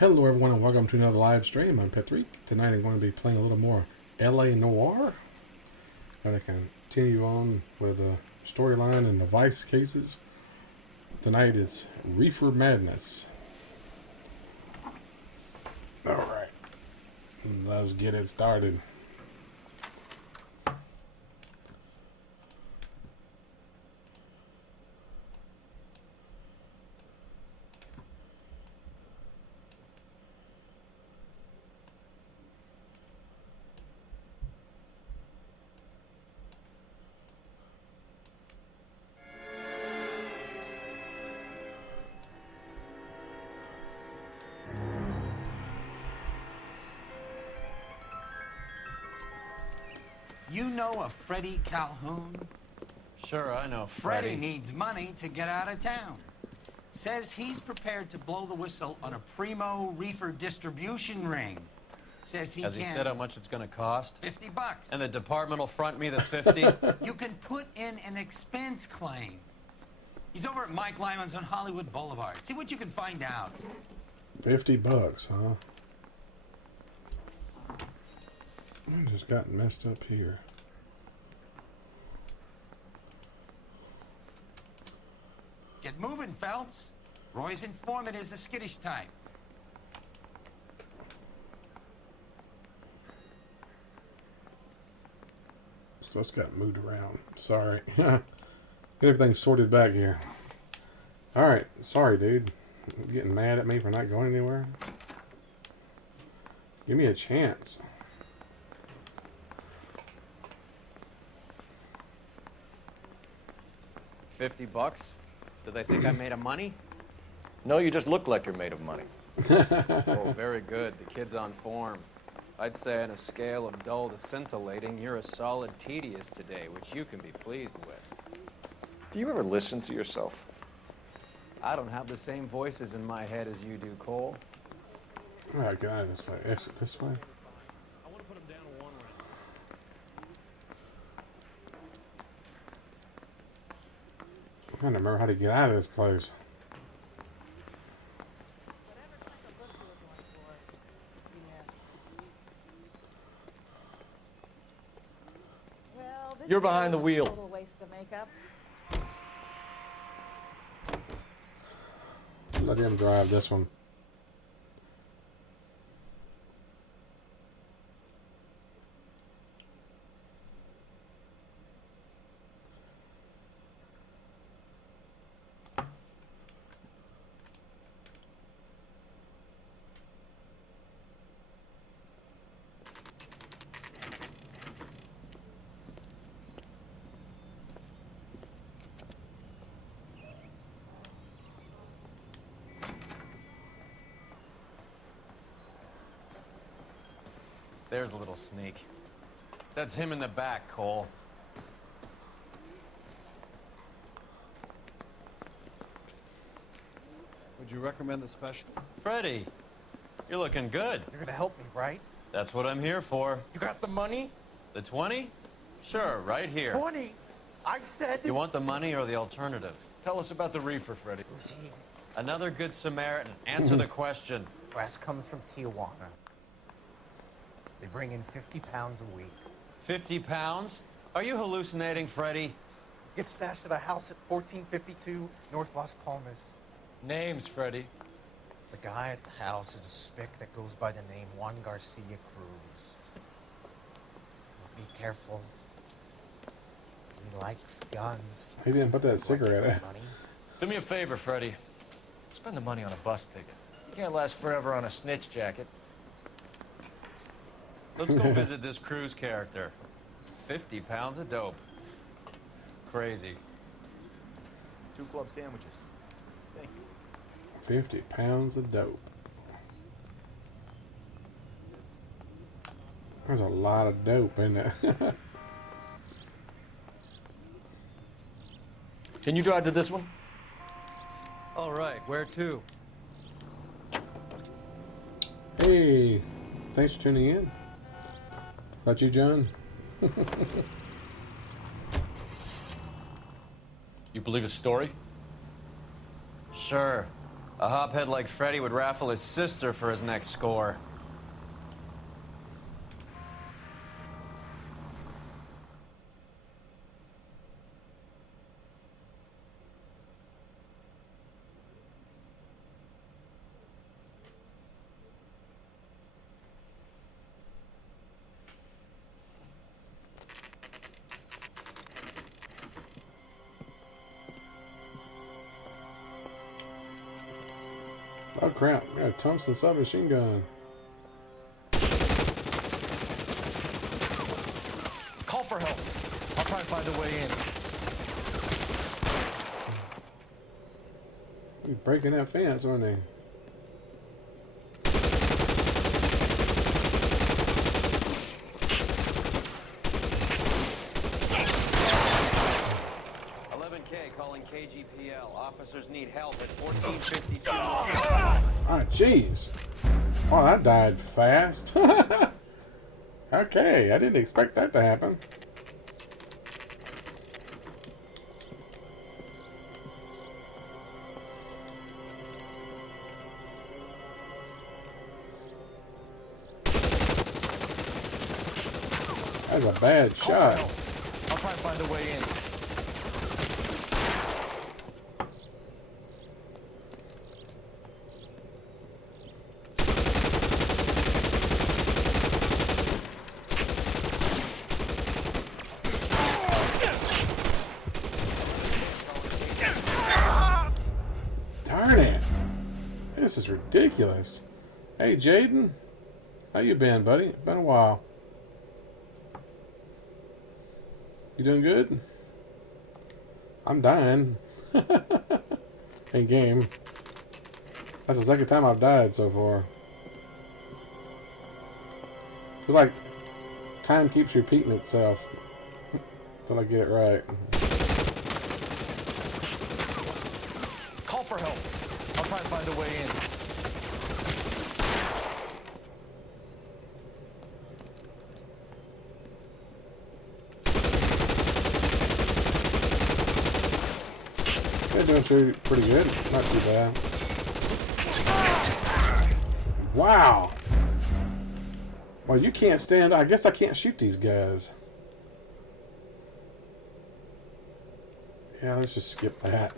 Hello everyone and welcome to another live stream. I'm Petreak. Tonight I'm going to be playing a little more LA Noire. Going to continue on with the storyline and the vice cases. Tonight it's Reefer Madness. Alright, let's get it started. You know a Freddie Calhoun? Sure, I know Freddie needs money to get out of town. Says he's prepared to blow the whistle on a primo reefer distribution ring. Says he Has can... he said how much it's gonna cost? $50. And the department will front me the 50? You can put in an expense claim. He's over at Mike Lyman's on Hollywood Boulevard. See what you can find out. $50, huh? I just got messed up here. Get moving, Phelps. Roy's informant is the skittish type. Stuff's got moved around. Sorry. Everything's sorted back here. Alright. Sorry, dude. You getting mad at me for not going anywhere? Give me a chance. $50? Do they think I'm made of money? No, you just look like you're made of money. Oh, very good. The kid's on form. I'd say on a scale of dull to scintillating, you're a solid tedious today, which you can be pleased with. Do you ever listen to yourself? I don't have the same voices in my head as you do, Cole. Alright, get out of this way. Exit this way. I want to put him down to one round. I'm trying to remember how to get out of this place. You're behind the wheel. Total waste of makeup. Let him drive this one. There's a little sneak. That's him in the back, Cole. Would you recommend the special? Freddie, you're looking good. You're gonna help me, right? That's what I'm here for. You got the money? The 20? Sure, right here. 20! I said... You want the money or the alternative? Tell us about the reefer, Freddie. Who's he? Another good Samaritan. Answer the question. Wes comes from Tijuana. They bring in 50 pounds a week. 50 pounds? Are you hallucinating, Freddie? Gets stashed at a house at 1452 North Las Palmas. Names, Freddie. The guy at the house is a spick that goes by the name Juan Garcia Cruz. Be careful. He likes guns. He didn't put that cigarette in. Money. Do me a favor, Freddie. Spend the money on a bus ticket. You can't last forever on a snitch jacket. Let's go visit this Cruz character. 50 pounds of dope. Crazy. 2 club sandwiches. Thank you. 50 pounds of dope. There's a lot of dope in there. Can you drive to this one? All right, where to? Hey, thanks for tuning in. About you, John? You believe his story? Sure. A hophead like Freddy would raffle his sister for his next score. Oh crap, I got a tungsten submachine gun. Call for help. I'll try and find a way in. He's breaking that fence, aren't they? Calling KGPL. Officers need help at 1452. Ah, jeez. Oh, that died fast. Okay, I didn't expect that to happen. That's a bad shot. I'll try and find a way in. Darn it. This is ridiculous. Hey, Jaden. How you been, buddy? Been a while. You doing good? I'm dying. In game. That's the second time I've died so far. Feels like time keeps repeating itself until I get it right. Call for help. I'll try and find a way in. They're doing pretty good. Not too bad. Wow. Well, you can't stand. I guess I can't shoot these guys. Yeah, let's just skip that.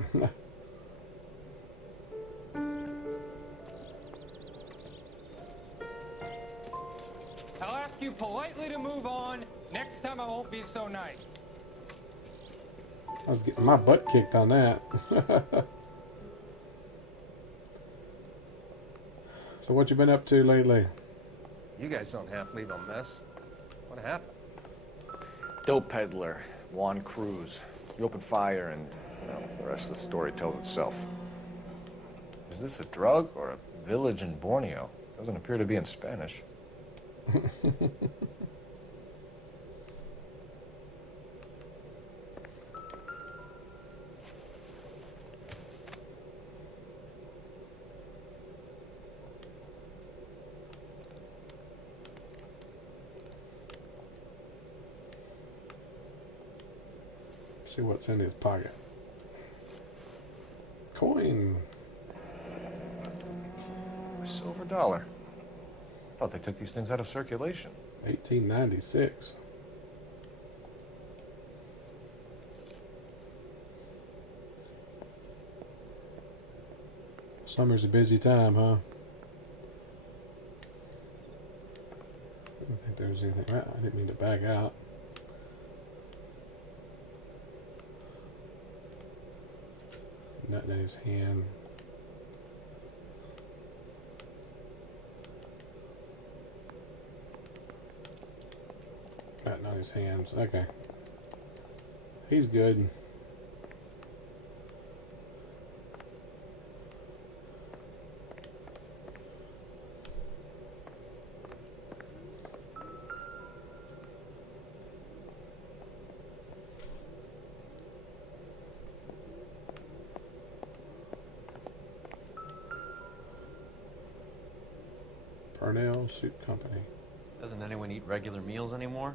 I'll ask you politely to move on. Next time I won't be so nice. I was getting my butt kicked on that. So what you been up to lately? You guys don't half leave a mess. What happened? Dope peddler, Juan Cruz. He opened fire and, well, the rest of the story tells itself. Is this a drug or a village in Borneo? Doesn't appear to be in Spanish. See what's in his pocket. Coin. A silver dollar. I thought they took these things out of circulation. 1896. Summer's a busy time, huh? I don't think there was anything. I didn't mean to bag out. Nut in his hand. Nut on his hands. Okay. He's good. Parnell Suit Company. Doesn't anyone eat regular meals anymore?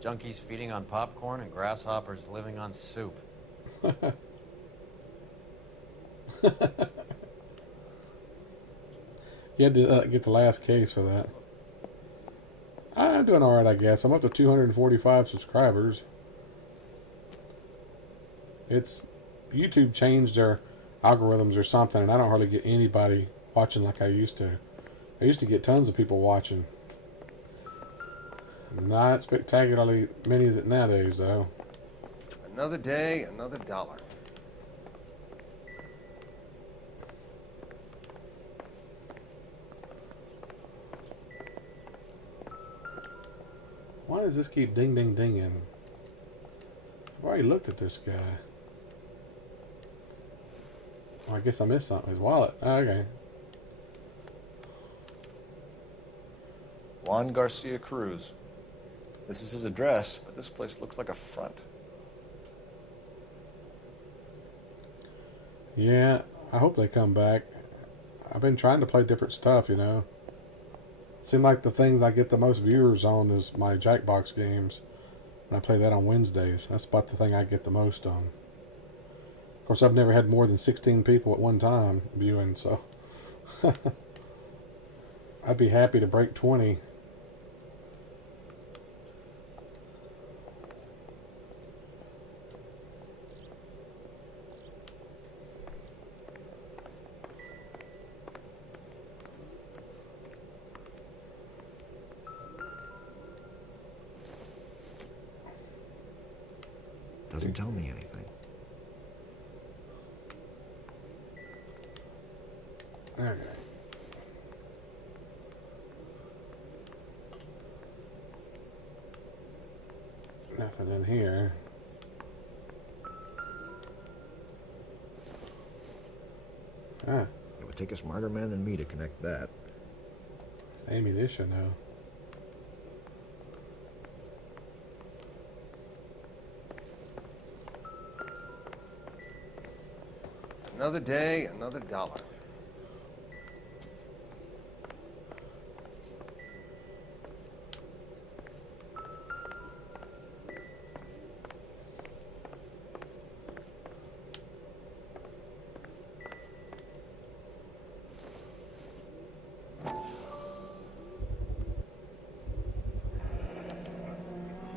Junkies feeding on popcorn and grasshoppers living on soup. You had to get the last case for that. I'm doing alright, I guess. I'm up to 245 subscribers. It's... YouTube changed their algorithms or something, and I don't hardly get anybody watching like I used to. I used to get tons of people watching. Not spectacularly many nowadays, though. Another day, another dollar. Why does this keep ding ding dinging? I've already looked at this guy. Well, I guess I missed something. His wallet. Oh, okay. Juan Garcia Cruz. This is his address, but this place looks like a front. Yeah, I hope they come back. I've been trying to play different stuff, you know. Seems like the things I get the most viewers on is my Jackbox games. And I play that on Wednesdays. That's about the thing I get the most on. Of course, I've never had more than 16 people at one time viewing, so... I'd be happy to break 20. Doesn't tell me anything. Okay. Nothing in here. Ah, It would take a smarter man than me to connect that. ammunition now. Another day, another dollar.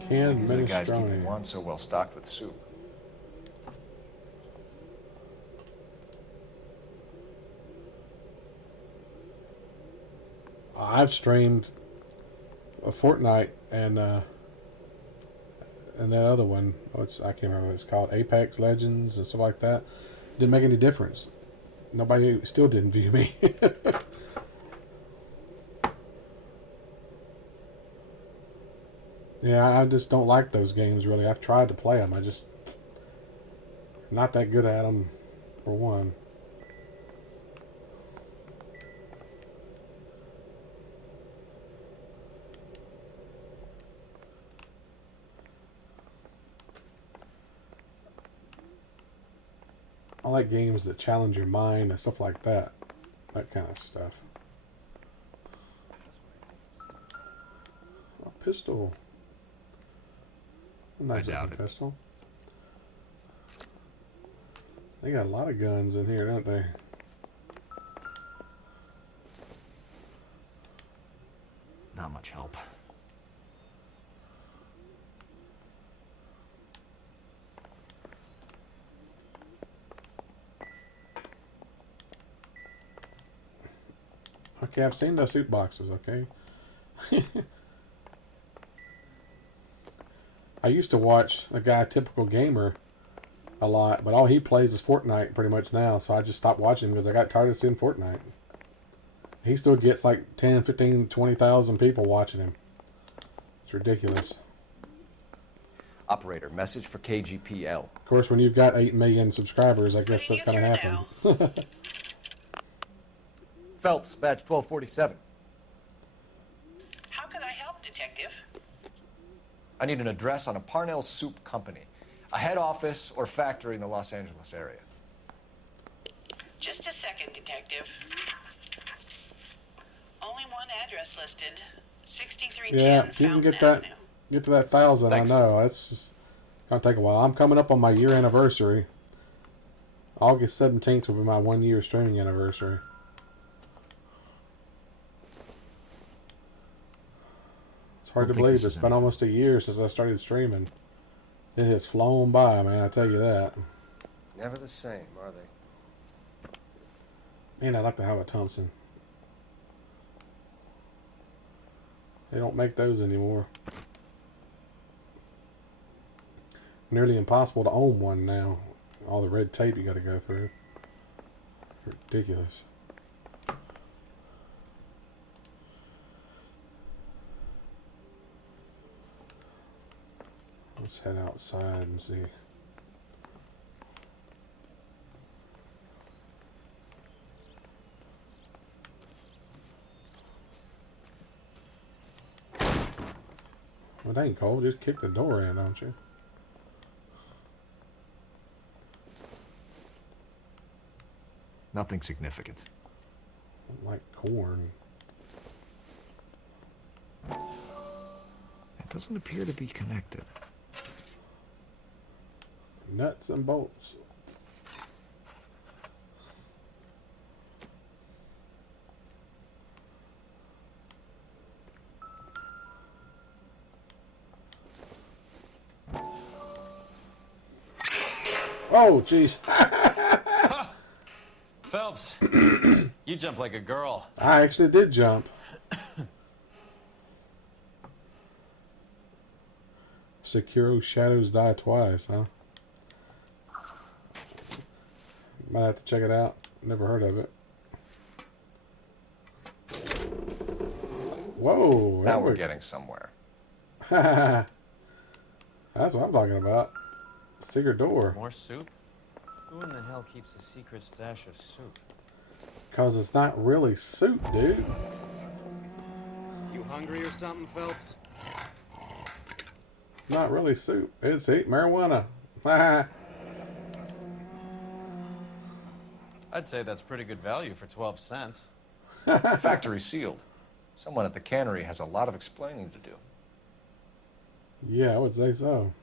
Canned These are the guys keeping minestrone. Juan so well stocked with soup. I've streamed a Fortnite and that other one. I can't remember what it's called. Apex Legends and stuff like that. Didn't make any difference. Nobody still didn't view me. Yeah, I just don't like those games really. I've tried to play them. I just not that good at them, for one. I like games that challenge your mind and stuff like that. That kind of stuff. A pistol. A nice looking pistol. They got a lot of guns in here, don't they? Not much help. Okay, I've seen the suit boxes, okay? I used to watch a guy, Typical Gamer, a lot, but all he plays is Fortnite pretty much now, so I just stopped watching him because I got tired of seeing Fortnite. He still gets like 10, 15, 20,000 people watching him. It's ridiculous. Operator, message for KGPL. Of course, when you've got 8 million subscribers, I guess that's going to happen. Phelps, badge 1247. How can I help, Detective? I need an address on a Parnell Soup Company, a head office or factory in the Los Angeles area. Just a second, Detective. Only one address listed. 6310 Yeah, if you can Fountain get that, Avenue. get to that 1,000, Thanks. I know. It's just going to take a while. I'm coming up on my year anniversary. August 17th will be my 1 year streaming anniversary. It's hard to believe. It's been almost a year since I started streaming. It has flown by, man, I tell you that. Never the same, are they? Man, I'd like to have a Thompson. They don't make those anymore. Nearly impossible to own one now. All the red tape you got to go through. Ridiculous. Let's head outside and see. Well, it ain't cold. Just kick the door in, don't you? Nothing significant. Like corn. It doesn't appear to be connected. Nuts and bolts. Oh, jeez. Phelps, you jump like a girl. I actually did jump. Sekiro Shadows Die Twice, huh? Might have to check it out. Never heard of it. Whoa. Now we're getting somewhere. That's what I'm talking about. Secret door. More soup? Who in the hell keeps a secret stash of soup? Because it's not really soup, dude. You hungry or something, Phelps? Not really soup. It's marijuana. I'd say that's pretty good value for 12 cents. Factory sealed. Someone at the cannery has a lot of explaining to do. Yeah, I would say so.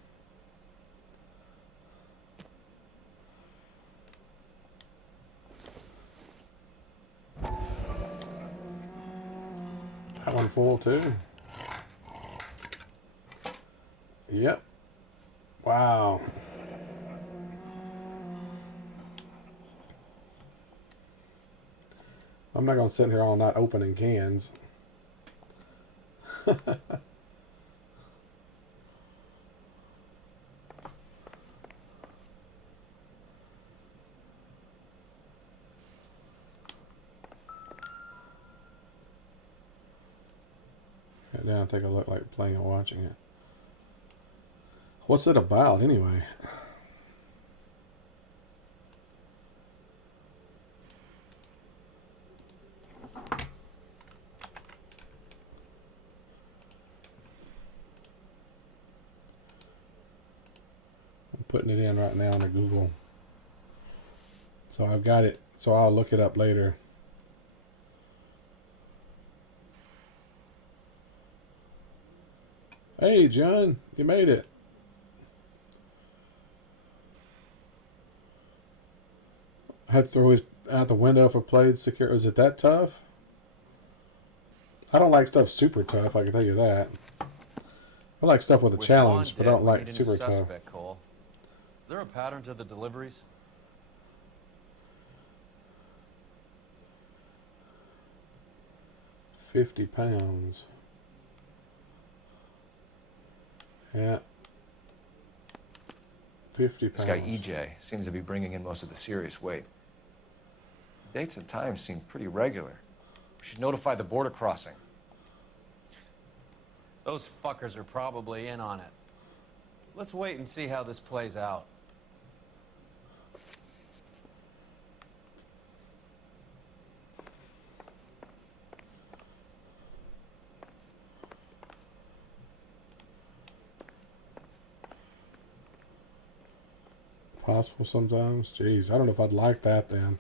That one full too. Yep. Wow. I'm not going to sit here all night opening cans. Head down and take a look, like playing and watching it. What's it about anyway? I'm putting it in right now on the Google. So I've got it, so I'll look it up later. Hey, John, you made it. I had to throw his out the window if I played secure. Is it that tough? I don't like stuff super tough, I can tell you that. I like stuff with a challenge, but I don't like super tough. Cole. Is there a pattern to the deliveries? £50. Yeah. 50 pounds. This guy EJ seems to be bringing in most of the serious weight. Dates and times seem pretty regular. We should notify the border crossing. Those fuckers are probably in on it. Let's wait and see how this plays out. Possible sometimes. Jeez, I don't know if I'd like that then.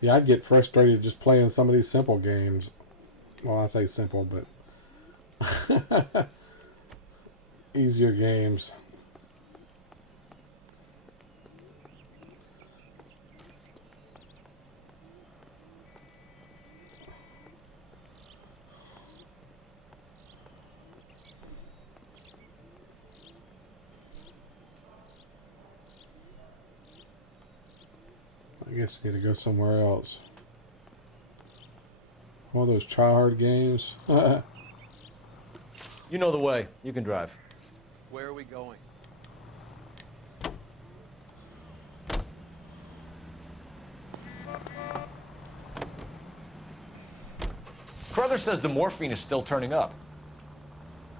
Yeah, I'd get frustrated just playing some of these simple games. Well, I say simple, but easier games. guess I need to go somewhere else. One of those try-hard games. You know the way. You can drive. Where are we going? Carruthers says the morphine is still turning up.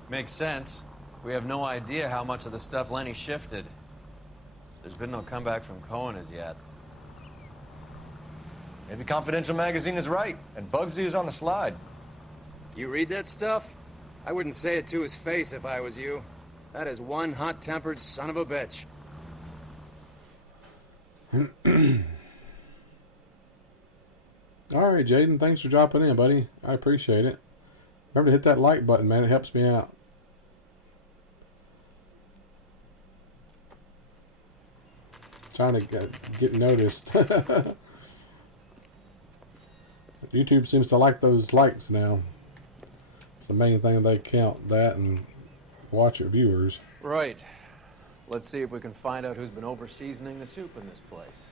Makes sense. We have no idea how much of the stuff Lenny shifted. There's been no comeback from Cohen as yet. Maybe Confidential Magazine is right, and Bugsy is on the slide. You read that stuff? I wouldn't say it to his face if I was you. That is one hot-tempered son of a bitch. All right, Jaden, thanks for dropping in, buddy. I appreciate it. Remember to hit that like button, man. It helps me out. Trying to get noticed. YouTube seems to like those likes now. It's the main thing they count, that and watch it viewers. Right. Let's see if we can find out who's been over-seasoning the soup in this place.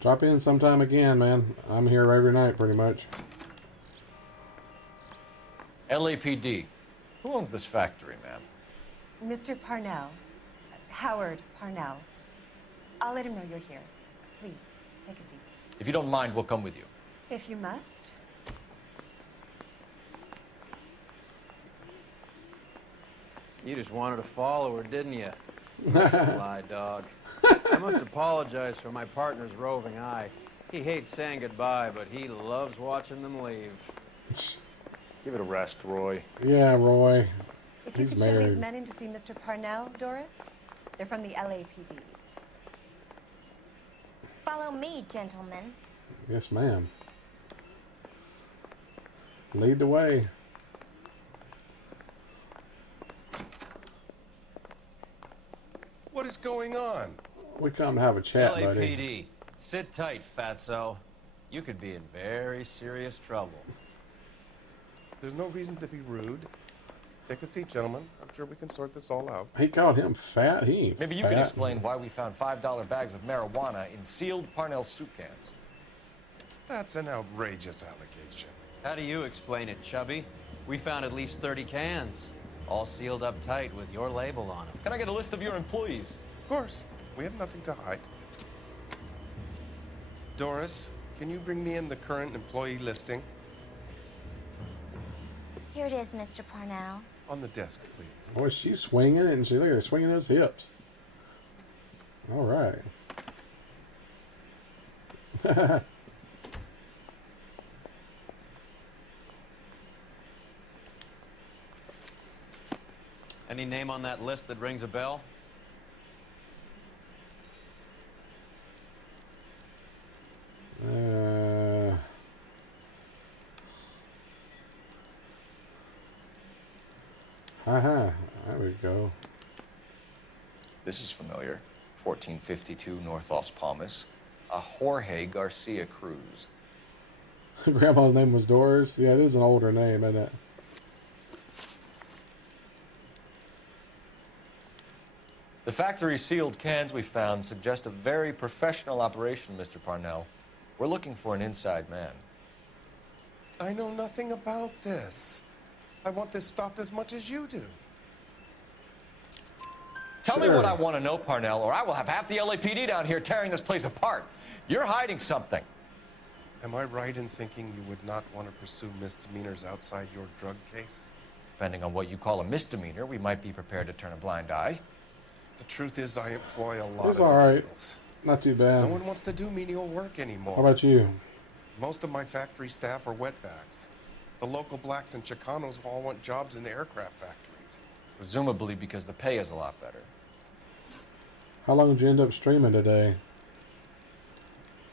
Drop in sometime again, man. I'm here every night, pretty much. LAPD. Who owns this factory, ma'am? Mr. Parnell. Howard Parnell. I'll let him know you're here. Please, take a seat. If you don't mind, we'll come with you. If you must. You just wanted a follower, didn't you? Sly dog. I must apologize for my partner's roving eye. He hates saying goodbye, but he loves watching them leave. Give it a rest, Roy. Yeah, Roy. If you could show these men in to see Mr. Parnell, Doris. They're from the LAPD. Follow me, gentlemen. Yes, ma'am. Lead the way. What is going on? We come to have a chat, LAPD. buddy. Sit tight, fatso. You could be in very serious trouble. There's no reason to be rude. Take a seat, gentlemen. I'm sure we can sort this all out. He called him fat. He ain't Maybe you fat. can explain why we found $5 bags of marijuana in sealed Parnell soup cans. That's an outrageous allegation. How do you explain it, Chubby? We found at least 30 cans, all sealed up tight with your label on them. Can I get a list of your employees? Of course. We have nothing to hide. Doris, can you bring me in the current employee listing? Here it is, Mr. Parnell. On the desk, please. Boy, she's swinging it, and she look at her swinging those hips. All right. Any name on that list that rings a bell? There we go. This is familiar. 1452 North Las Palmas. A Jorge Garcia Cruz. Grandma's name was Doris. Yeah, it is an older name, isn't it? The factory sealed cans we found suggest a very professional operation, Mr. Parnell. We're looking for an inside man. I know nothing about this. I want this stopped as much as you do. Tell me what I want to know, Parnell, or I will have half the LAPD down here tearing this place apart. You're hiding something. Am I right in thinking you would not want to pursue misdemeanors outside your drug case? Depending on what you call a misdemeanor, we might be prepared to turn a blind eye. The truth is I employ a lot It's of all right. illegals. Not too bad. No one wants to do menial work anymore. How about you? Most of my factory staff are wetbacks. The local blacks and Chicanos all want jobs in aircraft factories. Presumably because the pay is a lot better. How long did you end up streaming today?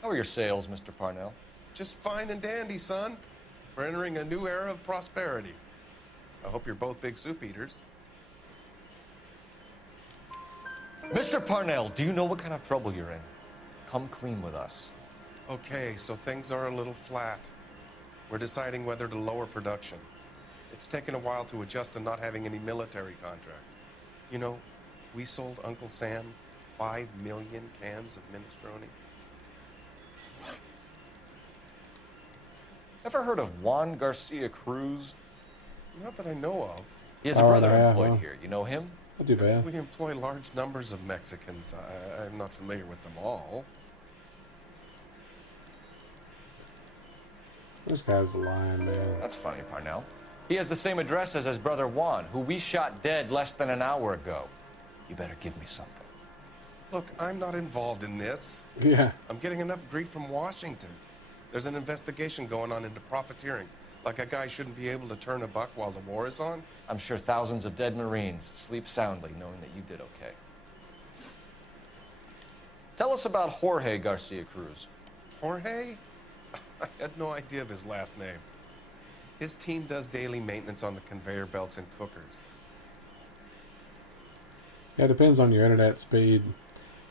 How are your sales, Mr. Parnell? Just fine and dandy, son. We're entering a new era of prosperity. I hope you're both big soup eaters. Mr. Parnell, do you know what kind of trouble you're in? Come clean with us. Okay, so things are a little flat. We're deciding whether to lower production. It's taken a while to adjust to not having any military contracts. You know, we sold Uncle Sam 5 million cans of minestrone? Ever heard of Juan Garcia Cruz? Not that I know of. He has a Oh, brother yeah, employed huh? here. You know him? Not too bad. We employ large numbers of Mexicans. I'm not familiar with them all. This guy's lying, man. That's funny, Parnell. He has the same address as his brother Juan, who we shot dead less than an hour ago. You better give me something. Look, I'm not involved in this. Yeah. I'm getting enough grief from Washington. There's an investigation going on into profiteering. Like a guy shouldn't be able to turn a buck while the war is on. I'm sure thousands of dead Marines sleep soundly knowing that you did okay. Tell us about Jorge Garcia Cruz. Jorge? I had no idea of his last name. His team does daily maintenance on the conveyor belts and cookers. Yeah, it depends on your internet speed.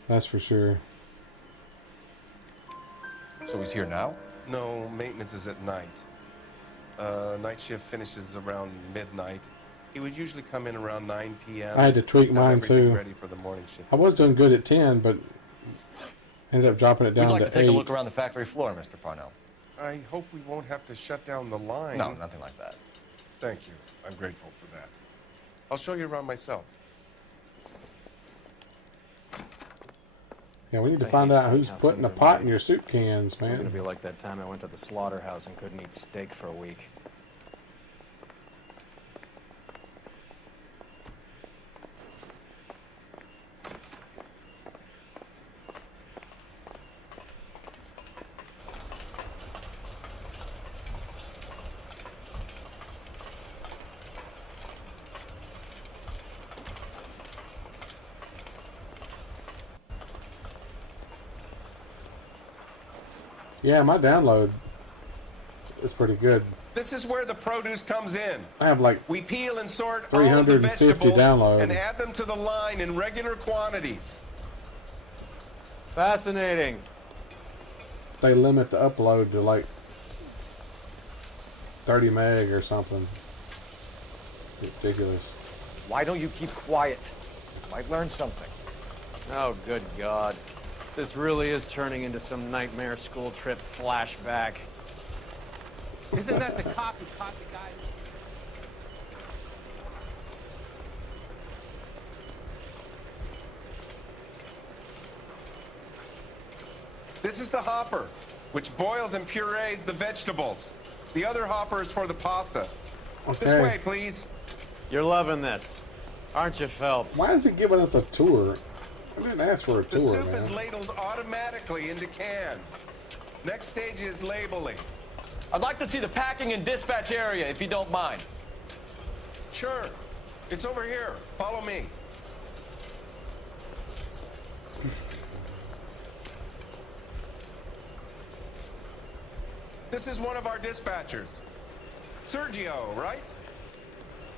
That's for sure. So he's here now? No, maintenance is at night. Night shift finishes around midnight. He would usually come in around 9 p.m. I had to tweak have mine everything too. ready for the morning shift. I was doing good at 10, but ended up dropping it down We'd like to to take 8. a look around the factory floor, Mr. Parnell. I hope we won't have to shut down the line. No, nothing like that. Thank you. I'm grateful for that. I'll show you around myself. Yeah, we need to I find hate out seeing who's how putting the things are pot made. in your soup cans, It's gonna man. be like that time I went to the slaughterhouse and couldn't eat steak for a week. Yeah, my download is pretty good. This is where the produce comes in. I have like We peel and sort all of the 350 vegetables download. and add them to the line in regular quantities. Fascinating. They limit the upload to like 30 meg or something. Ridiculous. Why don't you keep quiet? Might learn something. Oh, good God. This really is turning into some nightmare school trip flashback. Isn't that the cop who caught the guy? This is the hopper, which boils and purees the vegetables. The other hopper is for the pasta. This Okay. way, please. You're loving this, aren't you, Phelps? Why is he giving us a tour? I didn't ask for a The tour, soup is man. ladled automatically into cans. Next stage is labeling. I'd like to see the packing and dispatch area, if you don't mind. Sure. It's over here. Follow me. This is one of our dispatchers. Sergio, right?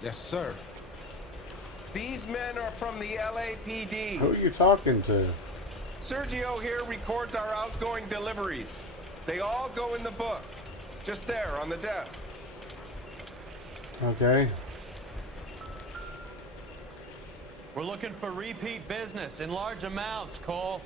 Yes, sir. These men are from the LAPD. Who are you talking to? Sergio here records our outgoing deliveries. They all go in the book. Just there on the desk. Okay. We're looking for repeat business in large amounts, Cole.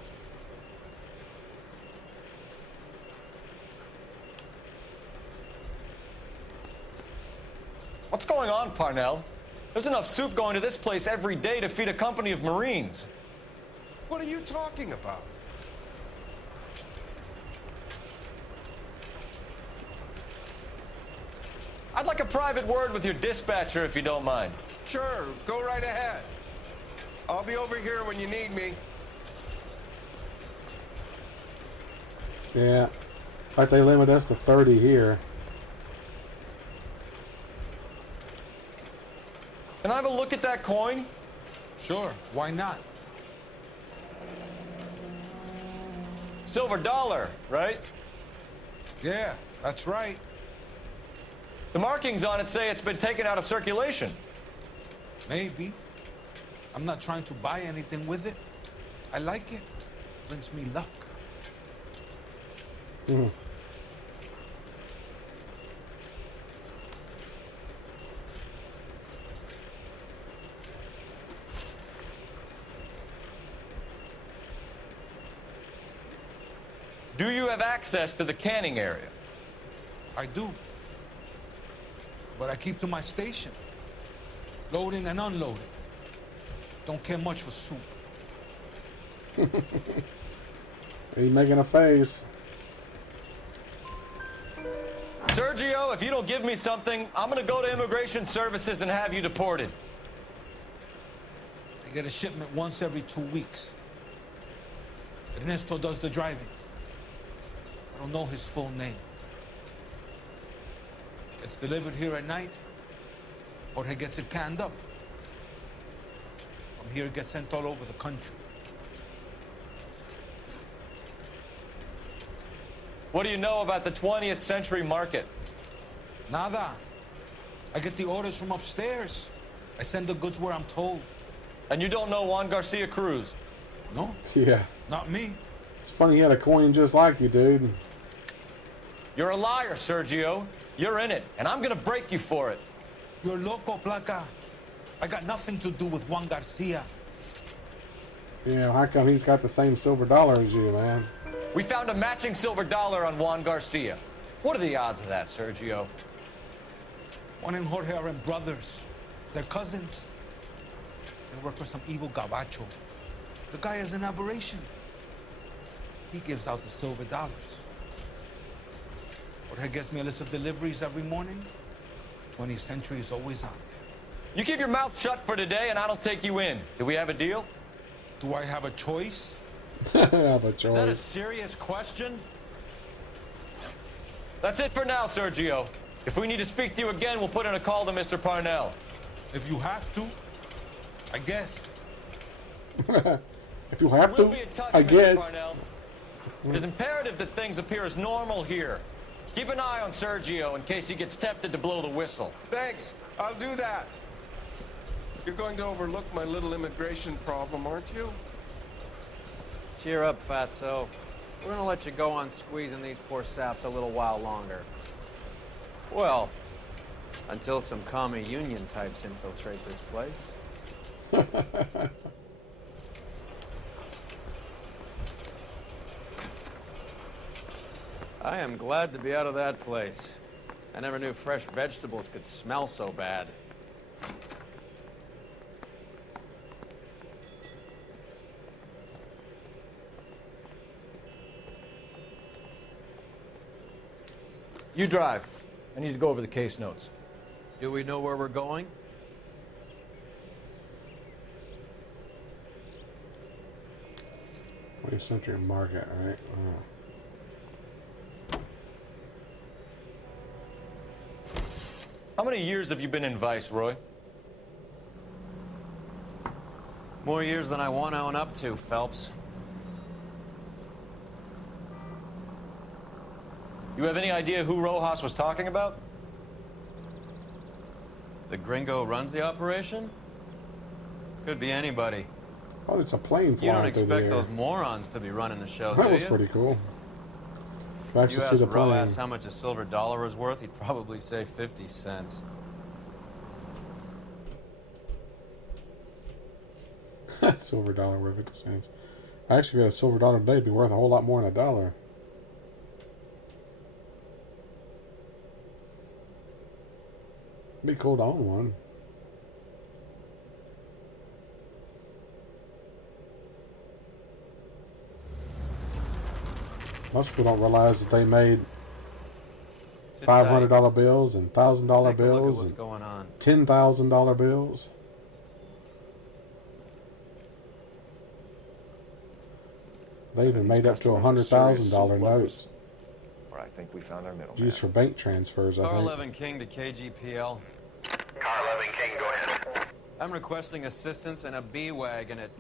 What's going on, Parnell? There's enough soup going to this place every day to feed a company of Marines. What are you talking about? I'd like a private word with your dispatcher, if you don't mind. Sure, go right ahead. I'll be over here when you need me. Yeah. Like they limit us to 30 here. Can I have a look at that coin? Sure, why not? Silver dollar, right? Yeah, that's right. The markings on it say it's been taken out of circulation. Maybe. I'm not trying to buy anything with it. I like it. Brings me luck. Mhm. Do you have access to the canning area? I do. But I keep to my station. Loading and unloading. Don't care much for soup. He's making a face. Sergio, if you don't give me something, I'm gonna go to Immigration Services and have you deported. I get a shipment once every 2 weeks. Ernesto does the driving. I don't know his full name. It's delivered here at night, or he gets it canned up. From here, it gets sent all over the country. What do you know about the 20th century market? Nada. I get the orders from upstairs. I send the goods where I'm told. And you don't know Juan Garcia Cruz? No. Yeah. Not me. It's funny he had a coin just like you, dude. You're a liar, Sergio. You're in it, and I'm gonna break you for it. You're loco, Placa. I got nothing to do with Juan Garcia. Yeah, how come he's got the same silver dollar as you, man? We found a matching silver dollar on Juan Garcia. What are the odds of that, Sergio? Juan and Jorge are brothers. They're cousins. They work for some evil gabacho. The guy is an aberration. He gives out the silver dollars. Jorge gets me a list of deliveries every morning. 20th Century is always on there. You keep your mouth shut for today, and I don't take you in. Do we have a deal? Do I have a choice? Have a choice. Is that a serious question? That's it for now, Sergio. If we need to speak to you again, we'll put in a call to Mr. Parnell. If you have to, I guess. If you have We'll to, be in touch, I Mr. guess. Parnell. It is imperative that things appear as normal here. Keep an eye on Sergio in case he gets tempted to blow the whistle. Thanks. I'll do that. You're going to overlook my little immigration problem, aren't you? Cheer up, Fatso. We're gonna let you go on squeezing these poor saps a little while longer. Well, until some commie union types infiltrate this place. I am glad to be out of that place. I never knew fresh vegetables could smell so bad. You drive. I need to go over the case notes. Do we know where we're going? Century Market, right? How many years have you been in Vice, Roy? More years than I want to own up to, Phelps. You have any idea who Rojas was talking about? The gringo runs the operation? Could be anybody. Oh, it's a plane flying You don't through the expect air. those morons to be running the show, That do was you? pretty cool. If Actually you see asked the plane. Rojas how much a silver dollar was worth, he'd probably say 50 cents. Silver dollar worth 50 cents. I actually got a silver dollar today. It'd be worth a whole lot more than $1. It'd be cool to own one. Most people don't realize that they made $500 bills and $1,000 bills what's and going on. $10,000 bills. They even made up to $100,000 notes Where I think we found our middle. used for bank transfers. I Car think. 11 King to KGPL. Car 11 King, go ahead. I'm requesting assistance in a B-Wagon at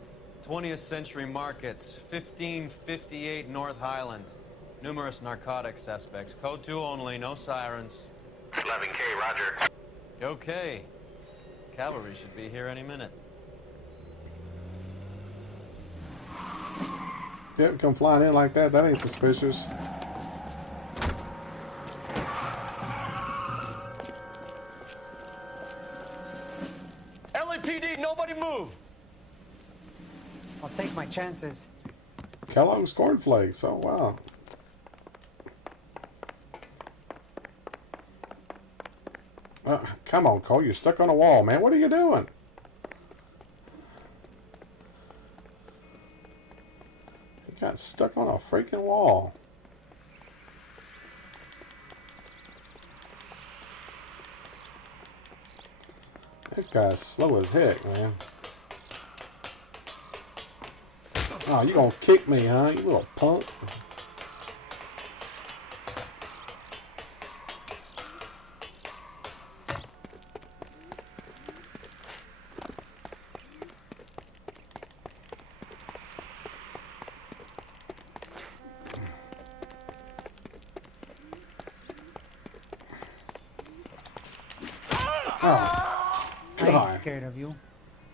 20th Century Markets, 1558 North Highland. Numerous narcotic suspects. Code 2 only, no sirens. 11K, roger. Okay. Cavalry should be here any minute. Yep, come flying in like that. That ain't suspicious. LAPD, nobody move! I'll take my chances. Kellogg's cornflakes. Oh wow. Come on, Cole. You're stuck on a wall, man. What are you doing? You got stuck on a freaking wall. This guy's slow as heck, man. Oh, you gonna kick me, huh? You little punk. Oh, I ain't God. scared of you.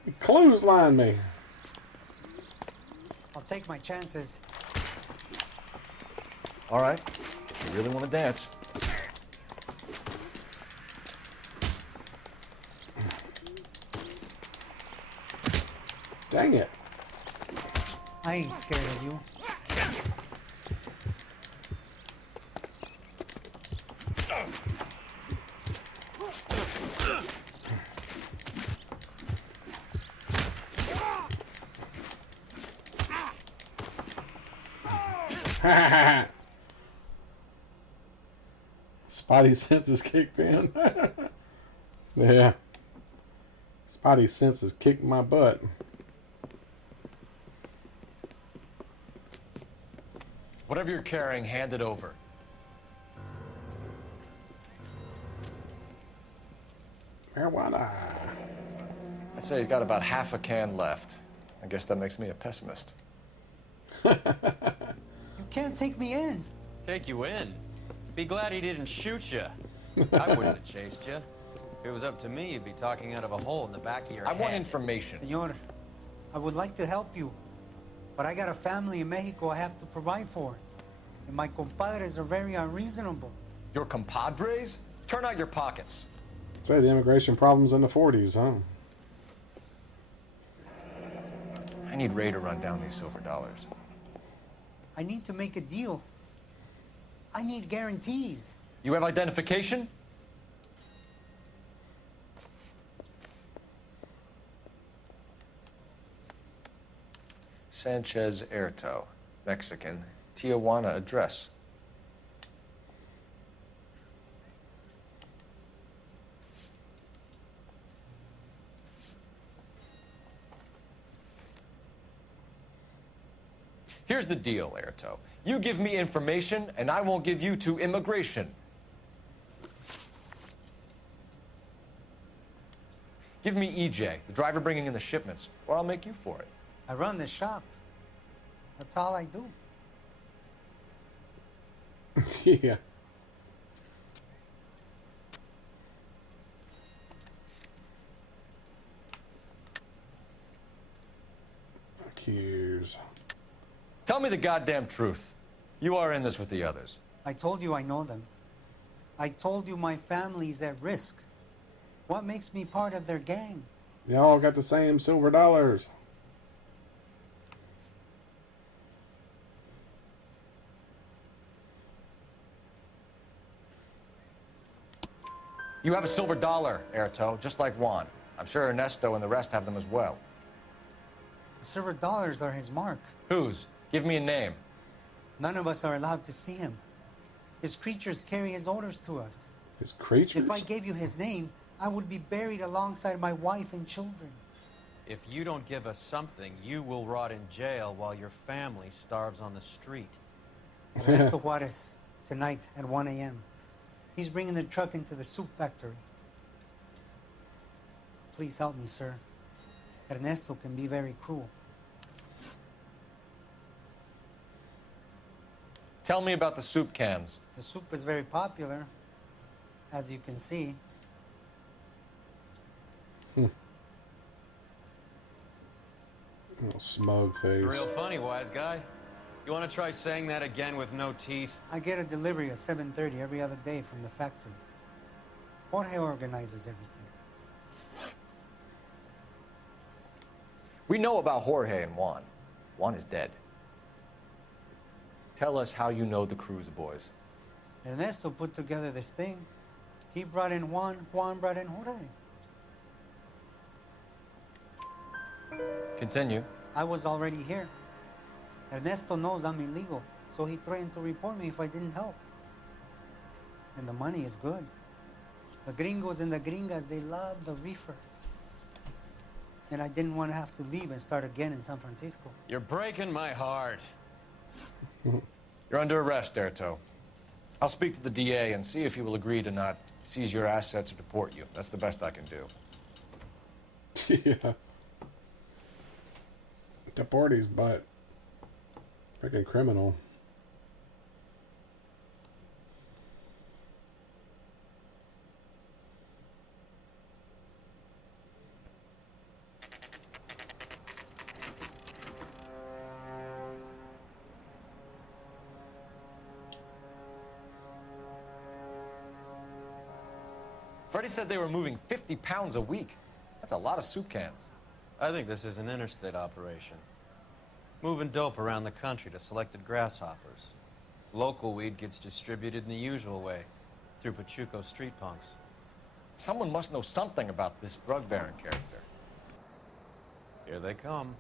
You clothesline me. I'll take my chances. All right. You really want to dance? Dang it. I ain't scared of you. Spidey senses kicked in. Yeah. Spidey senses kicked my butt. Whatever you're carrying, hand it over. Marijuana. I'd say he's got about half a can left. I guess that makes me a pessimist. You can't take me in. Take you in? Be glad he didn't shoot you. I wouldn't have chased you. If it was up to me, you'd be talking out of a hole in the back of your head. I want information. Senor, I would like to help you, but I got a family in Mexico I have to provide for. And my compadres are very unreasonable. Your compadres? Turn out your pockets. Say the immigration problems in the 40s, huh? I need Ray to run down these silver dollars. I need to make a deal. I need guarantees. You have identification? Sanchez Erto, Mexican, Tijuana address. Here's the deal, Erto. You give me information, and I won't give you to immigration. Give me EJ, the driver bringing in the shipments, or I'll make you for it. I run the shop. That's all I do. Yeah. Accuse. Tell me the goddamn truth. You are in this with the others. I told you I know them. I told you my family's at risk. What makes me part of their gang? Y'all got the same silver dollars. You have a silver dollar, Erto, just like Juan. I'm sure Ernesto and the rest have them as well. The silver dollars are his mark. Whose? Give me a name. None of us are allowed to see him. His creatures carry his orders to us. His creatures? If I gave you his name, I would be buried alongside my wife and children. If you don't give us something, you will rot in jail while your family starves on the street. Ernesto Juarez, tonight at 1 a.m. He's bringing the truck into the soup factory. Please help me, sir. Ernesto can be very cruel. Tell me about the soup cans. The soup is very popular, as you can see. Little smug face. Real funny, wise guy. You want to try saying that again with no teeth? I get a delivery at 7:30 every other day from the factory. Jorge organizes everything. We know about Jorge and Juan. Juan is dead. Tell us how you know the Cruz boys. Ernesto put together this thing. He brought in Juan, Juan brought in Jorge. Continue. I was already here. Ernesto knows I'm illegal, so he threatened to report me if I didn't help. And the money is good. The gringos and the gringas, they love the reefer. And I didn't want to have to leave and start again in San Francisco. You're breaking my heart. You're under arrest, Erto. I'll speak to the DA and see if he will agree to not seize your assets or deport you. That's the best I can do. Yeah. Deport his butt. Freaking criminal. Freddie said they were moving 50 pounds a week. That's a lot of soup cans. I think this is an interstate operation. Moving dope around the country to selected grasshoppers. Local weed gets distributed in the usual way, through Pachuco street punks. Someone must know something about this drug baron character. Here they come.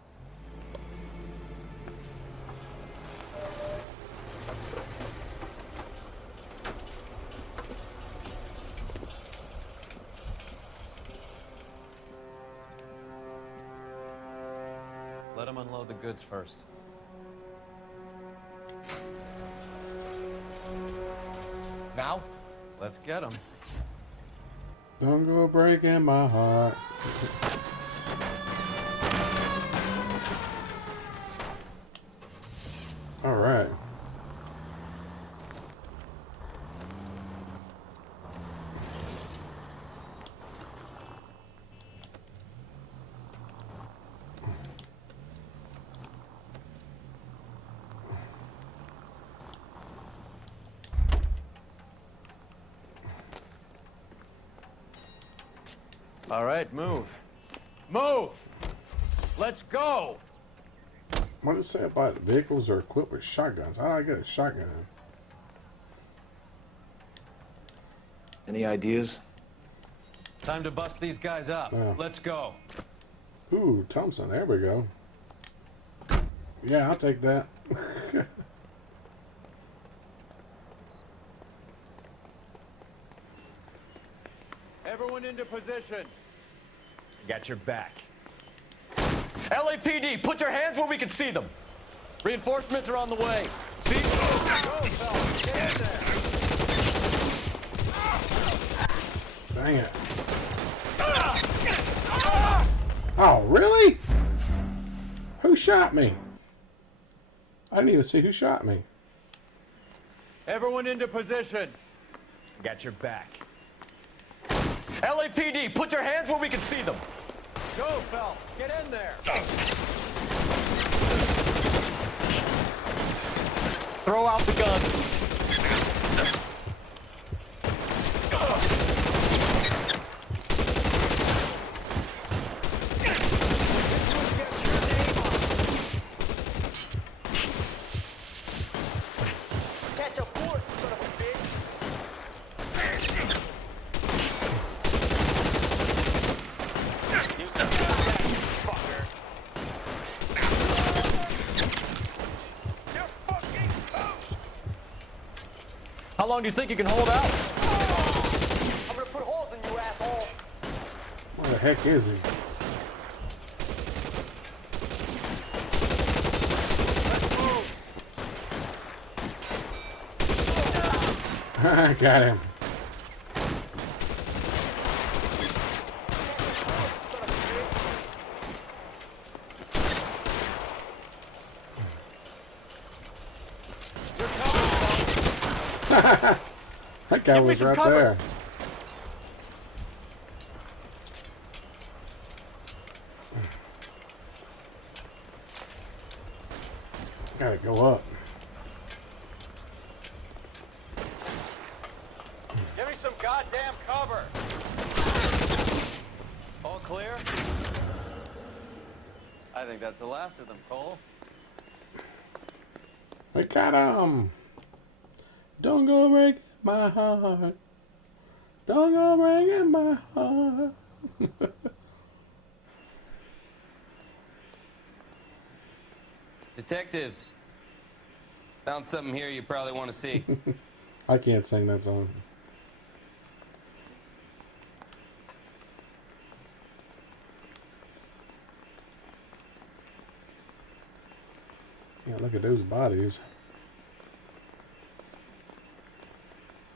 Let them unload the goods first. Now? Let's get them. Don't go breaking my heart. All right. All right, move. Move! Let's go! What does it say about vehicles are equipped with shotguns? How do I get a shotgun? Any ideas? Time to bust these guys up. Yeah. Let's go. Ooh, Thompson. There we go. Yeah, I'll take that. Everyone into position. Got your back. LAPD, put your hands where we can see them. Reinforcements are on the way. See? Go, fellas. Get in there. Dang it. Oh, really? Who shot me? I didn't even see who shot me. Everyone into position. Got your back. LAPD, put your hands where we can see them. Go, fellas. Get in there. Throw out the guns. Catch a bullet, son of a bitch. You got that, fucker. You're fucking toast. How long do you think you can hold out? I'm gonna put holes in you, asshole. Where the heck is he? I got him. That guy was right there. Gotta go up. Give me some goddamn cover. All clear? I think that's the last of them, Cole. We got him. Don't go break my heart. Don't go breaking my heart. Detectives, found something here you probably want to see. I can't sing that song. Yeah, look at those bodies.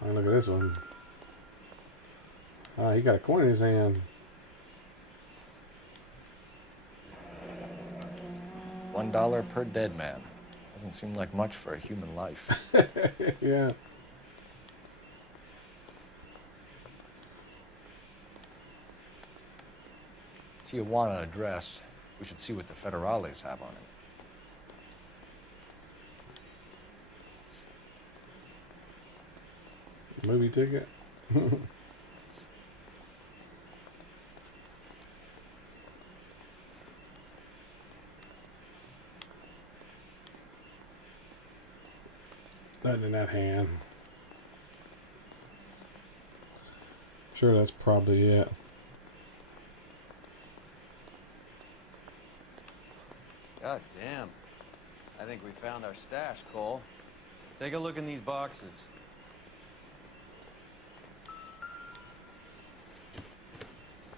Oh, look at this one. Ah, he got a coin in his hand. $1 per dead man. Doesn't seem like much for a human life. Yeah. Tijuana address. We should see what the federales have on it. Movie ticket. Nothing in that hand. Sure, that's probably it. God damn. I think we found our stash, Cole. Take a look in these boxes.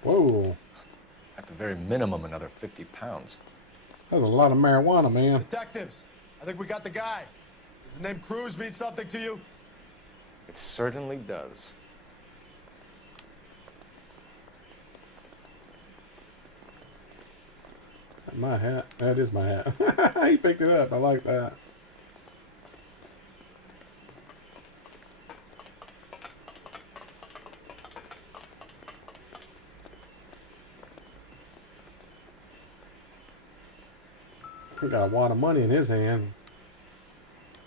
Whoa. At the very minimum, another 50 pounds. That's a lot of marijuana, man. Detectives, I think we got the guy. Does the name Cruz mean something to you? It certainly does. My hat. That is my hat. He picked it up. I like that. He got a wad of money in his hand.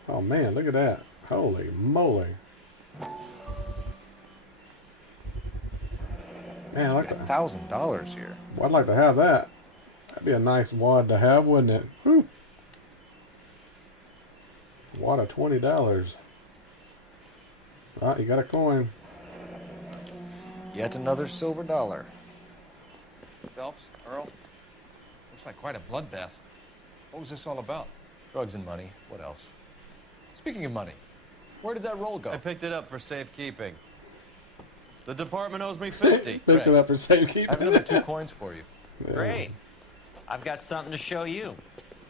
Oh man, look at that. Holy moly. Man, I like that. $1,000 here. Well, I'd like to have that. That'd be a nice wad to have, wouldn't it? Whew. Wad of $20. Ah, you got a coin. Yet another silver dollar. Phelps, Earl, looks like quite a bloodbath. What was this all about? Drugs and money. What else? Speaking of money, where did that roll go? I picked it up for safekeeping. The department owes me 50. Picked it up for safekeeping. I have another 2 coins for you. Yeah. Great. I've got something to show you.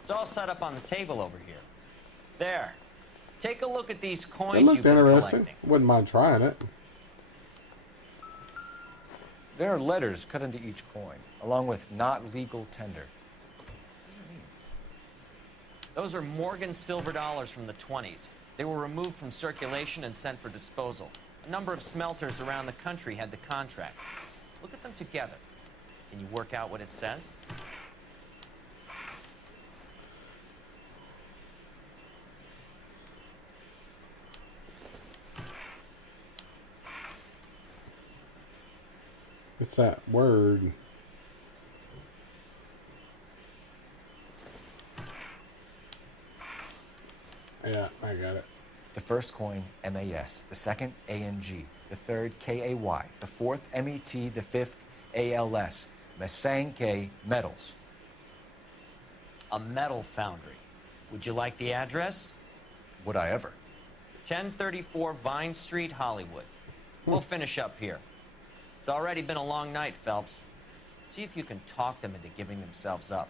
It's all set up on the table over here. There. Take a look at these It coins you've looked been interesting. collecting. Wouldn't mind trying it. There are letters cut into each coin, along with not legal tender. Those are Morgan silver dollars from the 20s. They were removed from circulation and sent for disposal. A number of smelters around the country had the contract. Look at them together. Can you work out what it says? It's that word. Yeah, I got it. The first coin, MAS. The second, ANG. The third, KAY. The fourth, MET. The fifth, ALS. Masanke Metals. A metal foundry. Would you like the address? Would I ever? 1034 Vine Street, Hollywood. We'll finish up here. It's already been a long night, Phelps. See if you can talk them into giving themselves up.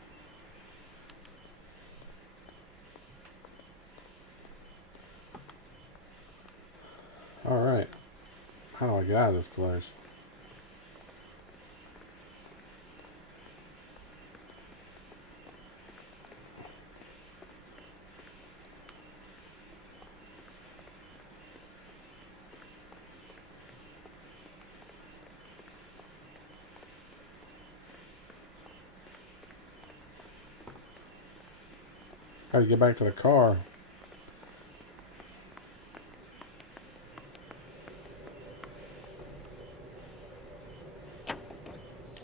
All right. How do I get out of this place? Got to get back to the car.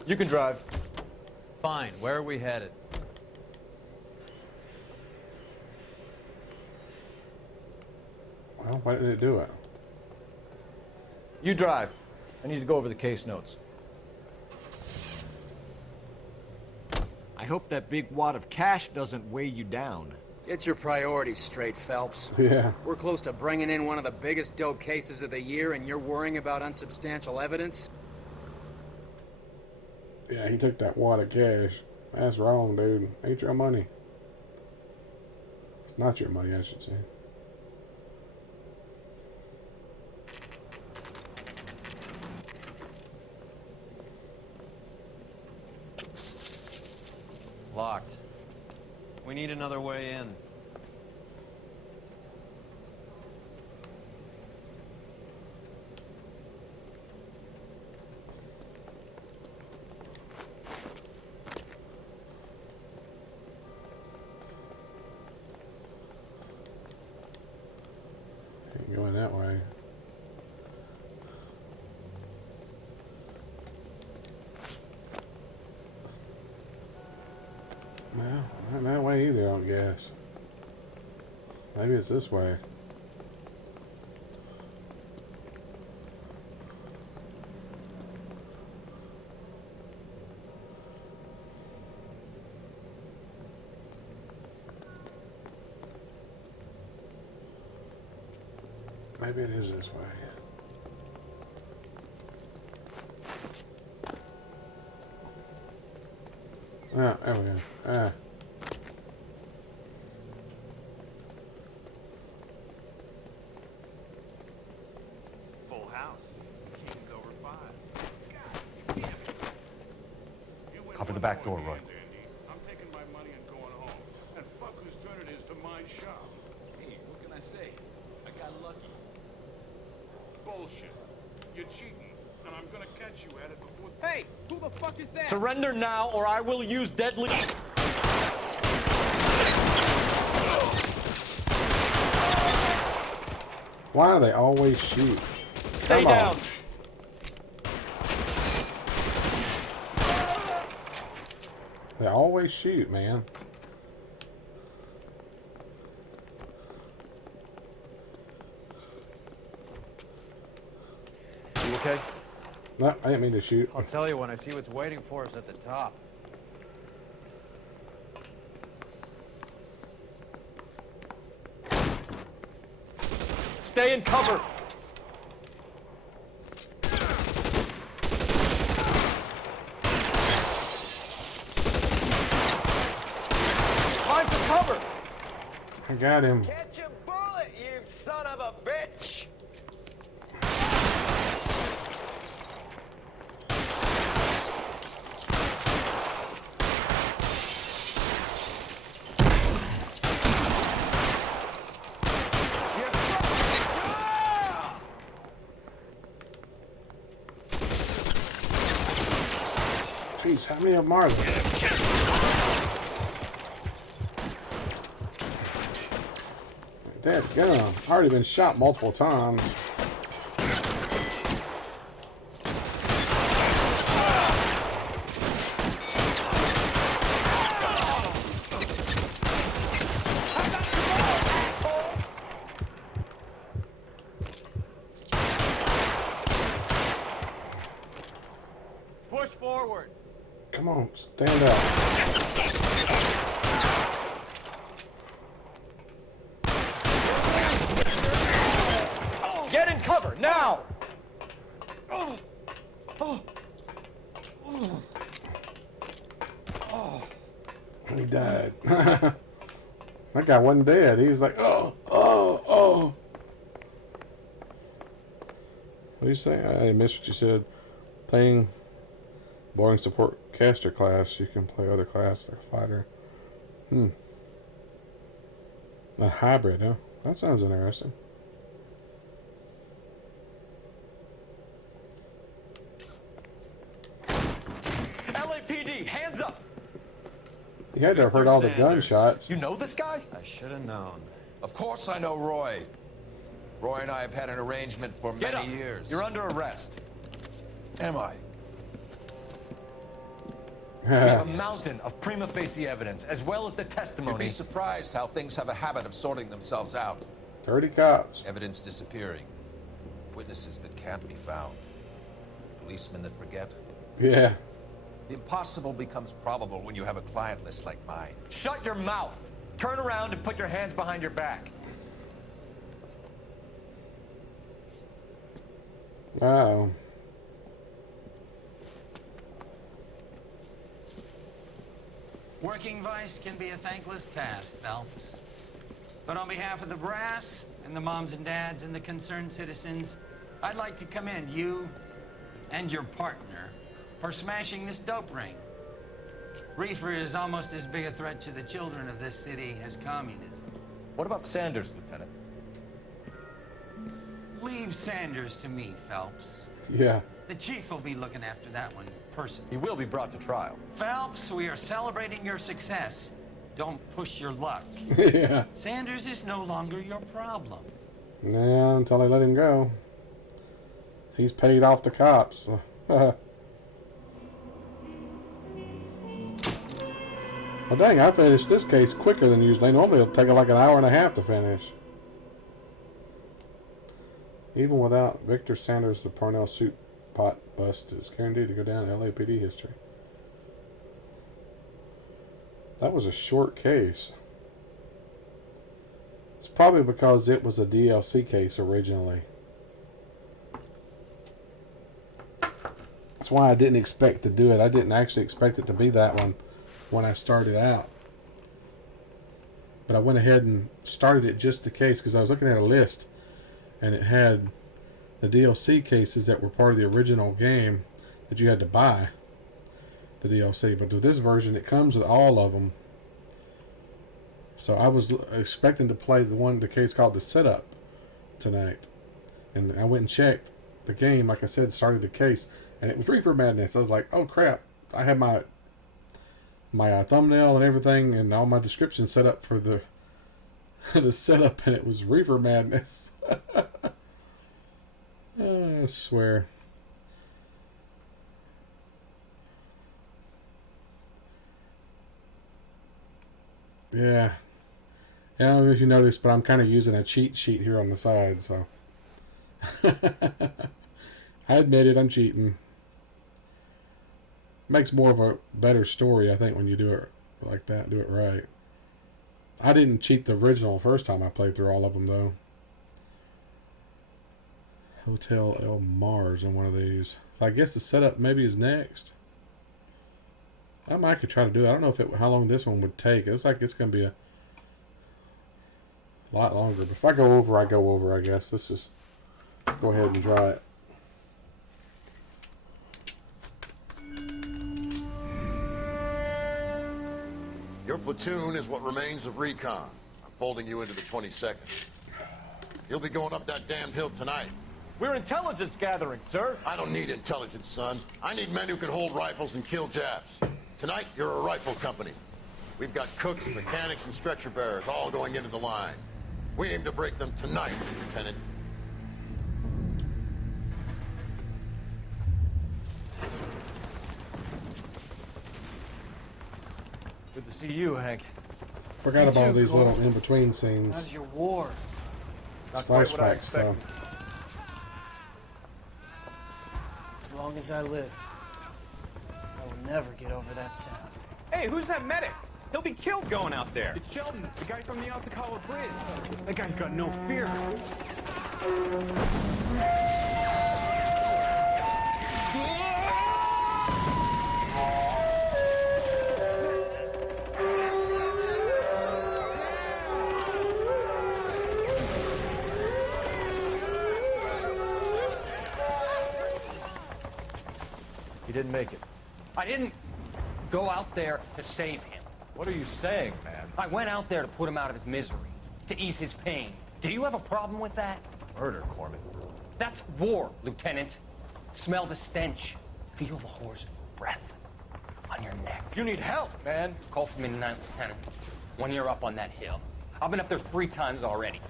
You can drive. Fine. Where are we headed? Well, why did it do it? You drive. I need to go over the case notes. I hope that big wad of cash doesn't weigh you down. Get your priorities straight, Phelps. Yeah. We're close to bringing in one of the biggest dope cases of the year, and you're worrying about unsubstantial evidence? Yeah, he took that wad of cash. That's wrong, dude. Ain't your money. It's not your money, I should say. Locked. We need another way in. Ain't going that way. Well, not that way either, I guess. Maybe it's this way. Maybe it is this way. Ah, there we go. Ah. Full house. King's over 5. God damn it. Cover the back door, Roy. I'm taking my money and going home. And fuck whose turn it is to my shop. Hey, what can I say? I got lucky. Bullshit. You're cheating, and I'm gonna catch you at it before... Hey, who the fuck is that? Surrender now, or I will use deadly... Why do they always shoot? Stay Come on. down. They always shoot, man. You okay? No, I didn't mean to shoot. I'll tell you when I see what's waiting for us at the top. Stay in cover. Time for cover. I got him. Catch a bullet, you son of a bitch! Jeez, how many of them are there? Dadgum. I've already been shot multiple times. Push forward. Come on, stand up. Get in cover, now! He died. That guy wasn't dead. He was like, oh. What do you say? I missed what you said. Thing. Boring support caster class. You can play other class like fighter. A hybrid, huh? That sounds interesting. LAPD, hands up! You had to have heard all the gunshots. You know this guy? I should have known. Of course I know Roy. Roy and I have had an arrangement for Get many up. years. You're under arrest. Am I? We have a mountain of prima facie evidence, as well as the You'd testimony. be surprised how things have a habit of sorting themselves out. 30 cops. Evidence disappearing. Witnesses that can't be found. Policemen that forget. Yeah. The impossible becomes probable when you have a client list like mine. Shut your mouth. Turn around and put your hands behind your back. Oh. Working vice can be a thankless task, Phelps. But on behalf of the brass and the moms and dads and the concerned citizens, I'd like to commend you and your partner for smashing this dope ring. Reefer is almost as big a threat to the children of this city as communism. What about Sanders, Lieutenant? Leave Sanders to me, Phelps. Yeah. The chief will be looking after that one personally. He will be brought to trial. Phelps, we are celebrating your success. Don't push your luck. Yeah. Sanders is no longer your problem. Yeah, until they let him go. He's paid off the cops. Well, dang, I finished this case quicker than usually. Normally it'll take like an hour and a half to finish. Even without Victor Sanders, the Parnell suit pot bust is guaranteed to go down in LAPD history. That was a short case. It's probably because it was a DLC case originally. That's why I didn't expect to do it. I didn't actually expect it to be that one when I started out. But I went ahead and started it just in case because I was looking at a list and it had the DLC cases that were part of the original game that you had to buy the DLC. But with this version, it comes with all of them. So I was expecting to play the case called The Setup tonight. And I went and checked the game, like I said, started the case, and it was Reefer Madness. I was like, oh crap, I had my thumbnail and everything and all my description set up for the the setup, and it was Reefer Madness. I swear. Yeah. I don't know if you noticed, but I'm kind of using a cheat sheet here on the side, so. I admit it, I'm cheating. Makes more of a better story, I think, when you do it like that, do it right. I didn't cheat the original first time I played through all of them, though. Hotel El Mars on one of these. So I guess the setup maybe is next. I might could try to do it. I don't know how long this one would take. It looks like it's going to be a lot longer. But if I go over, I go over, I guess. Let's just go ahead and try it. Your platoon is what remains of recon. I'm folding you into the 22nd. You'll be going up that damned hill tonight. We're intelligence gathering, sir. I don't need intelligence, son. I need men who can hold rifles and kill Japs. Tonight, you're a rifle company. We've got cooks, mechanics, and stretcher bearers all going into the line. We aim to break them tonight, Lieutenant. Good to see you, Hank. Forgot about all these little in-between scenes. How's your war? Not quite what I Flashback expected. stuff. As long as I live, I will never get over that sound. Hey, who's that medic? He'll be killed going out there. It's Sheldon, the guy from the Osakawa Bridge. That guy's got no fear. He didn't make it. I didn't go out there to save him. What are you saying, man? I went out there to put him out of his misery, to ease his pain. Do you have a problem with that? Murder, Corman. That's war, Lieutenant. Smell the stench. Feel the horse's breath on your neck. You need help, man. Call for me tonight, Lieutenant. When you're up on that hill. I've been up there 3 times already.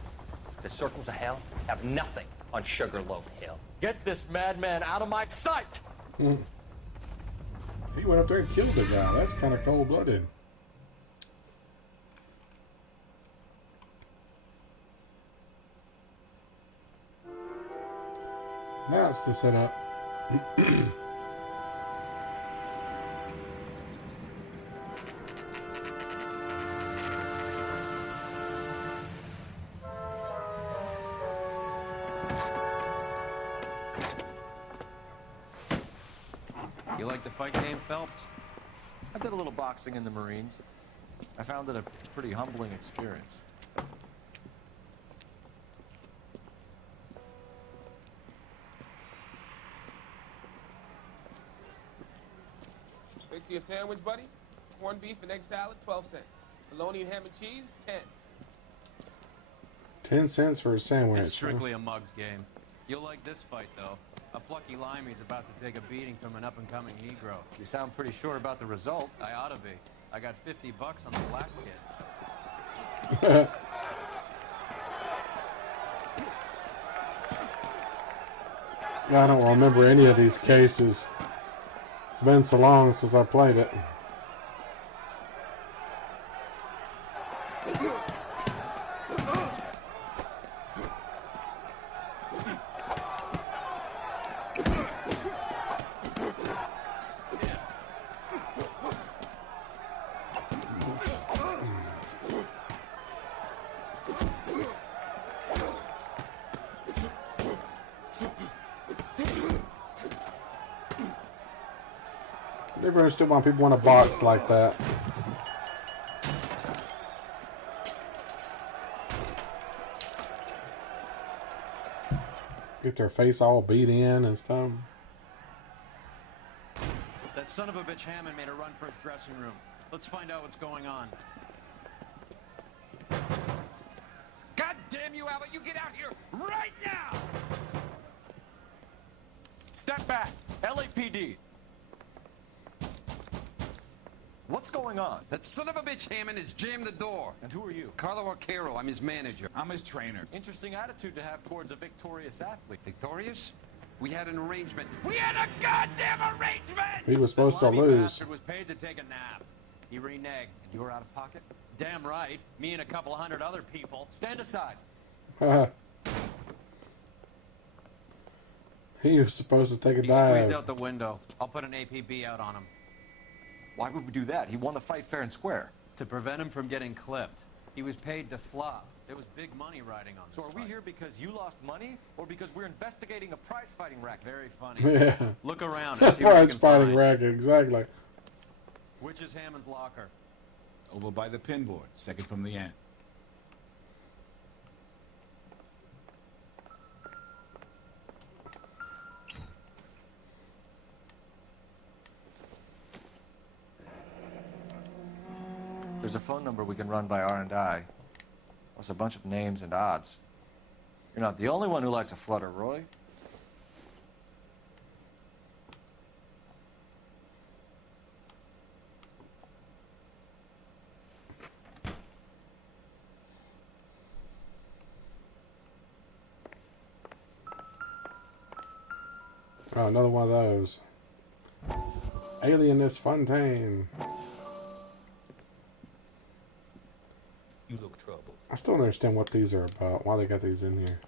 The circles of hell have nothing on Sugarloaf Hill. Get this madman out of my sight! He went up there and killed the guy. That's kind of cold-blooded. Now it's the setup. You like the fight game, Phelps? I did a little boxing in the Marines. I found it a pretty humbling experience. Fix you a sandwich, buddy? Corned beef and egg salad, 12 cents. Bologna and ham and cheese, 10. 10 cents for a sandwich. It's strictly a mug's game. You'll like this fight, though. A plucky limey's about to take a beating from an up-and-coming Negro. You sound pretty sure about the result. I ought to be. I got $50 on the black kid. I don't remember any of these cases. It's been so long since I played it. Never understood why people want to box like that. Get their face all beat in and stuff. That son of a bitch Hammond made a run for his dressing room. Let's find out what's going on. God damn you, Albert! You get out here right now! Step back. LAPD. What's going on? That son of a bitch Hammond has jammed the door. And who are you? Carlo Arcaro, I'm his manager. I'm his trainer. Interesting attitude to have towards a victorious athlete. Victorious? We had an arrangement. We had a goddamn arrangement! He was supposed to The lose. bastard was paid to take a nap. He reneged. And you were out of pocket? Damn right. Me and a couple hundred other people. Stand aside. He was supposed to take a He dive. squeezed out the window. I'll put an APB out on him. Why would we do that? He won the fight fair and square. To prevent him from getting clipped. He was paid to flop. There was big money riding on this So are we fight. here because you lost money, or because we're investigating a prize-fighting racket? Very funny. Yeah. Look around and see what you Prize can fighting find. racket, exactly. Which is Hammond's locker? Over by the pinboard, second from the end. There's a phone number we can run by R&I. Plus a bunch of names and odds. You're not the only one who likes a flutter, Roy. Oh, another one of those. Alienist Fontaine. You look troubled. I still don't understand what these are about. Why they got these in here.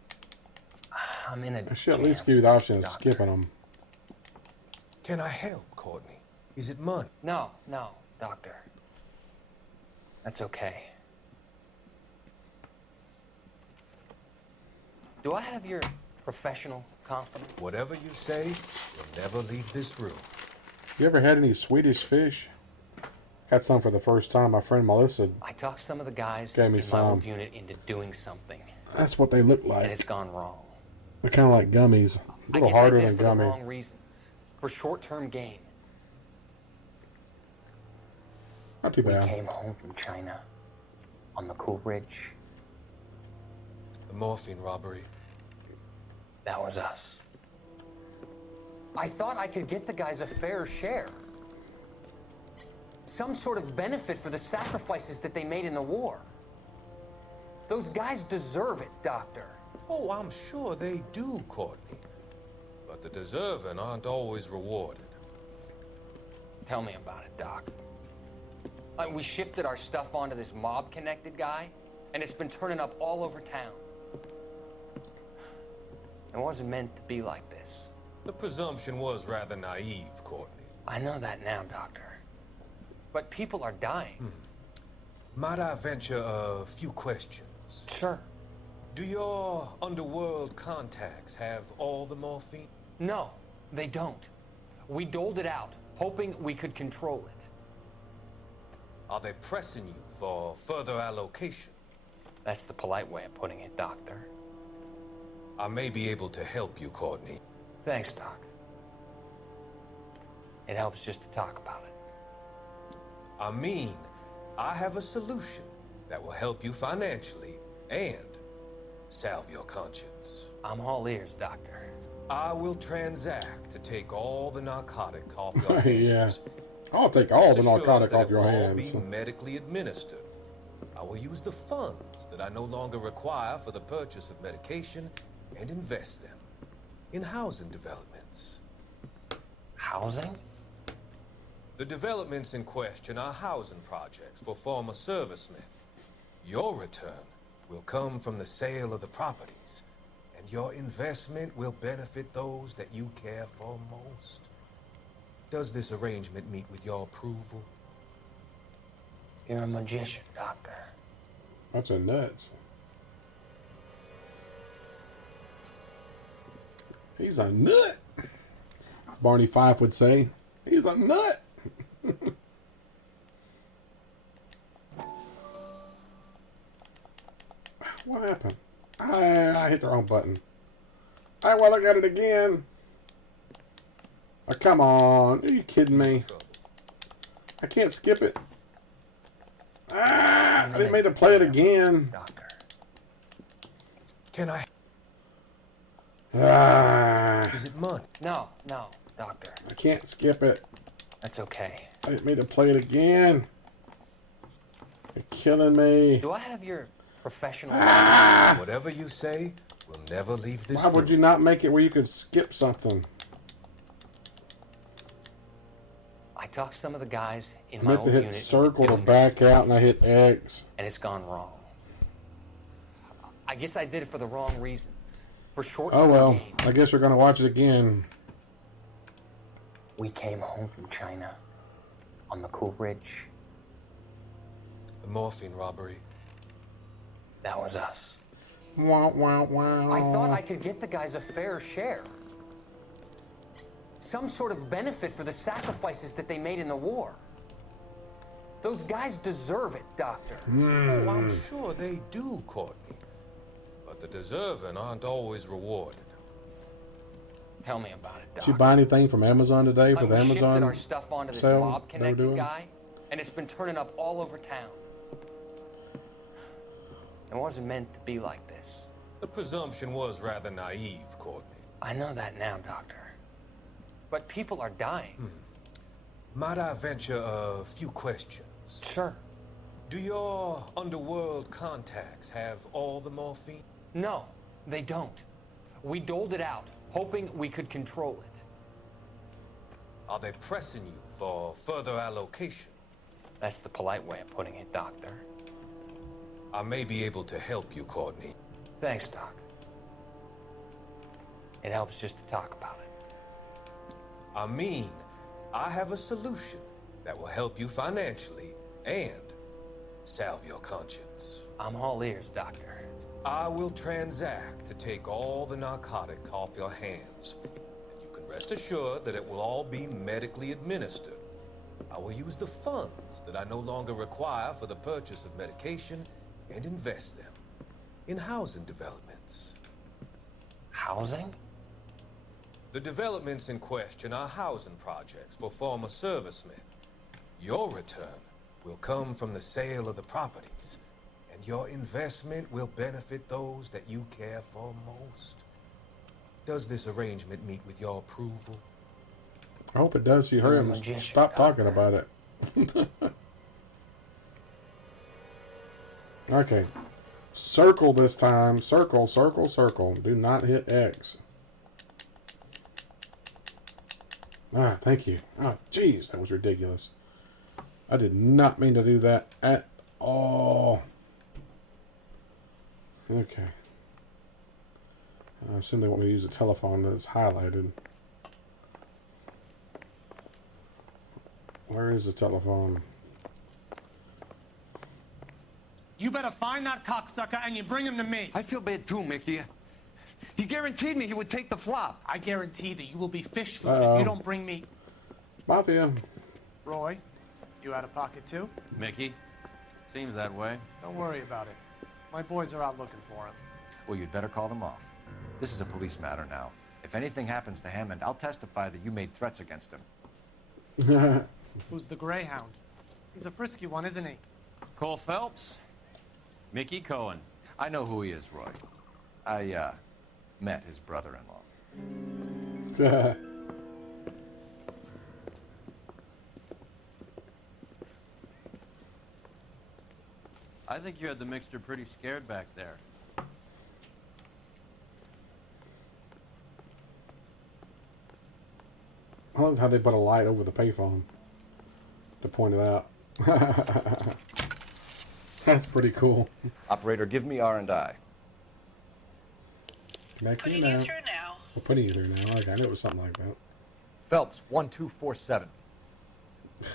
I'm in a I should at least give you the option of skipping them. Can I help, Courtney? Is it money? No, Doctor. That's okay. Do I have your professional confidence? Whatever you say, you'll never leave this room. You ever had any Swedish fish? Got some for the first time. My friend Melissa I talked some of the guys gave me in my some. old unit into doing something, That's what they look and like. it's gone wrong. They're kind of like gummies. A I little guess harder I did than it for the gummy. wrong reasons, for short-term gain. Not too We bad. came home from China on the Cool Ridge. The morphine robbery. That was us. I thought I could get the guys a fair share. Some sort of benefit for the sacrifices that they made in the war. Those guys deserve it, Doctor. Oh, I'm sure they do, Courtney. But the deserving aren't always rewarded. Tell me about it, Doc. We shifted our stuff onto this mob-connected guy, and it's been turning up all over town. It wasn't meant to be like this. The presumption was rather naive, Courtney. I know that now, Doctor. But people are dying. Might I venture a few questions? Sure. Do your underworld contacts have all the morphine? No, they don't. We doled it out, hoping we could control it. Are they pressing you for further allocation? That's the polite way of putting it, Doctor. I may be able to help you, Courtney. Thanks, Doc. It helps just to talk about it. I mean, I have a solution that will help you financially and salve your conscience. I'm all ears, Doctor. I will transact to take all the narcotic off your hands. Yeah. I'll take all the narcotic off your It will hands. all be medically administered. I will use the funds that I no longer require for the purchase of medication and invest them in housing developments. Housing? The developments in question are housing projects for former servicemen. Your return will come from the sale of the properties, and your investment will benefit those that you care for most. Does this arrangement meet with your approval? You're a magician, Doctor. That's a nuts. He's a nut. As Barney Fife would say, he's a nut. What happened? I hit the wrong button. I want to look at it again. Oh, come on. Are you kidding me? I can't skip it. I didn't mean to play it again. Doctor. Can I? Is it money? No, Doctor. I can't skip it. That's okay. I didn't mean to play it again. You're killing me. Do I have your professional... Whatever you say will never leave this Why would room. you not make it where you could skip something? I talked to some of the guys in I my meant old to hit unit. circle to back out, and I hit X. And it's gone wrong. I guess I did it for the wrong reasons. For short-term Oh well, gain. I guess we're gonna watch it again. We came home from China on the Cool Ridge. The morphine robbery. That was us. Wow, wow, wow. I thought I could get the guys a fair share. Some sort of benefit for the sacrifices that they made in the war. Those guys deserve it, Doctor. Oh, I'm sure they do, Courtney. But the deserving aren't always rewarded. Tell me about it, Doc. Did you buy anything from Amazon today for the We Amazon shifted our stuff onto this sale mob they were connected doing? guy, and it's been turning up all over town. It wasn't meant to be like this. The presumption was rather naive, Courtney. I know that now, Doctor. But people are dying. Might I venture a few questions? Sure. Do your underworld contacts have all the morphine? No, they don't. We doled it out, hoping we could control it. Are they pressing you for further allocation? That's the polite way of putting it, Doctor. I may be able to help you, Courtney. Thanks, Doc. It helps just to talk about it. I mean, I have a solution that will help you financially and salve your conscience. I'm all ears, Doctor. I will transact to take all the narcotic off your hands. And you can rest assured that it will all be medically administered. I will use the funds that I no longer require for the purchase of medication and invest them in housing developments. Housing? The developments in question are housing projects for former servicemen. Your return will come from the sale of the properties, and your investment will benefit those that you care for most. Does this arrangement meet with your approval? I hope it does. You hurry up and stop talking about it. Okay. Circle this time. Circle, circle, circle. Do not hit X. Ah, thank you. Oh, jeez, that was ridiculous. I did not mean to do that at all. Okay. I assume they want me to use a telephone that's highlighted. Where is the telephone? You better find that cocksucker and you bring him to me. I feel bad too, Mickey. He guaranteed me he would take the flop. I guarantee that you will be fish food if you don't bring me. Mafia. Roy, you out of pocket too? Mickey, seems that way. Don't worry about it. My boys are out looking for him. Well, you'd better call them off. This is a police matter now. If anything happens to Hammond, I'll testify that you made threats against him. Who's the Greyhound? He's a frisky one, isn't he? Cole Phelps. Mickey Cohen. I know who he is, Roy. I, met his brother-in-law. I think you had the mixture pretty scared back there. I love how they put a light over the payphone to point it out. That's pretty cool. Operator, give me R&I. Connecting you now. We're putting you through now. Like, I knew it was something like that. Phelps, 1247.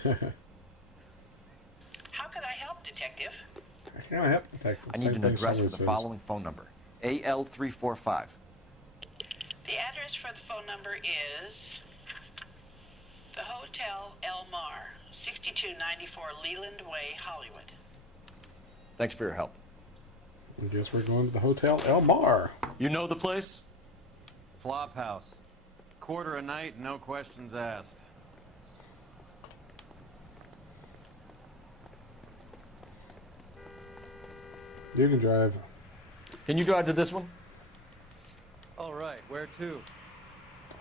How can I help, Detective? I can't help detective. I need an address for the following phone number. AL345. The address for the phone number is the Hotel El Mar, 6294 Leland Way, Hollywood. Thanks for your help. I guess we're going to the Hotel El Mar. You know the place? Flop house. Quarter a night, no questions asked. You can drive. Can you drive to this one? All right, where to?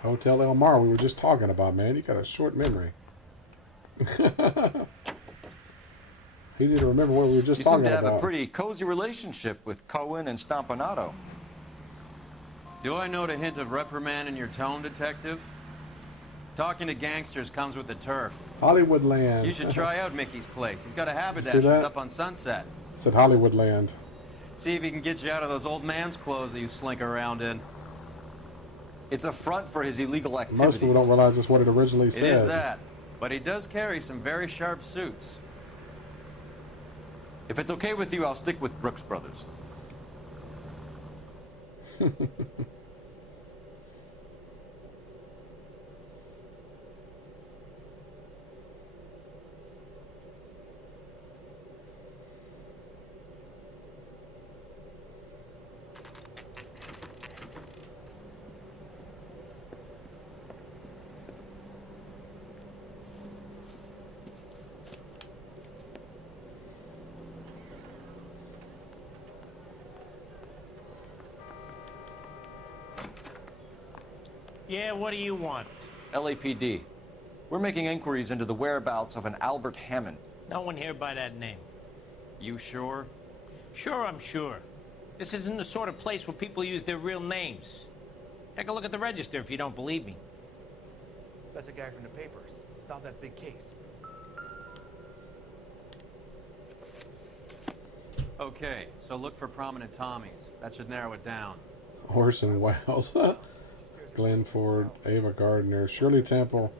Hotel El Mar, we were just talking about, man. You got a short memory. He didn't remember what we were just talking about. You seem to have a pretty cozy relationship with Cohen and Stompanato. Do I note a hint of reprimand in your tone, Detective? Talking to gangsters comes with the turf. Hollywood Land. You should try out Mickey's place. He's got a See haberdasher's that? up on Sunset. It said Hollywood Land. See if he can get you out of those old man's clothes that you slink around in. It's a front for his illegal activities. Most people don't realize that's what it originally said. It is that. But he does carry some very sharp suits. If it's okay with you, I'll stick with Brooks Brothers. Yeah, what do you want? LAPD. We're making inquiries into the whereabouts of an Albert Hammond. No one here by that name. You sure? Sure, I'm sure. This isn't the sort of place where people use their real names. Take a look at the register if you don't believe me. That's the guy from the papers. Solved that big case. Okay, so look for prominent Tommies. That should narrow it down. Orson Welles. Glenn Ford, Ava Gardner, Shirley Temple,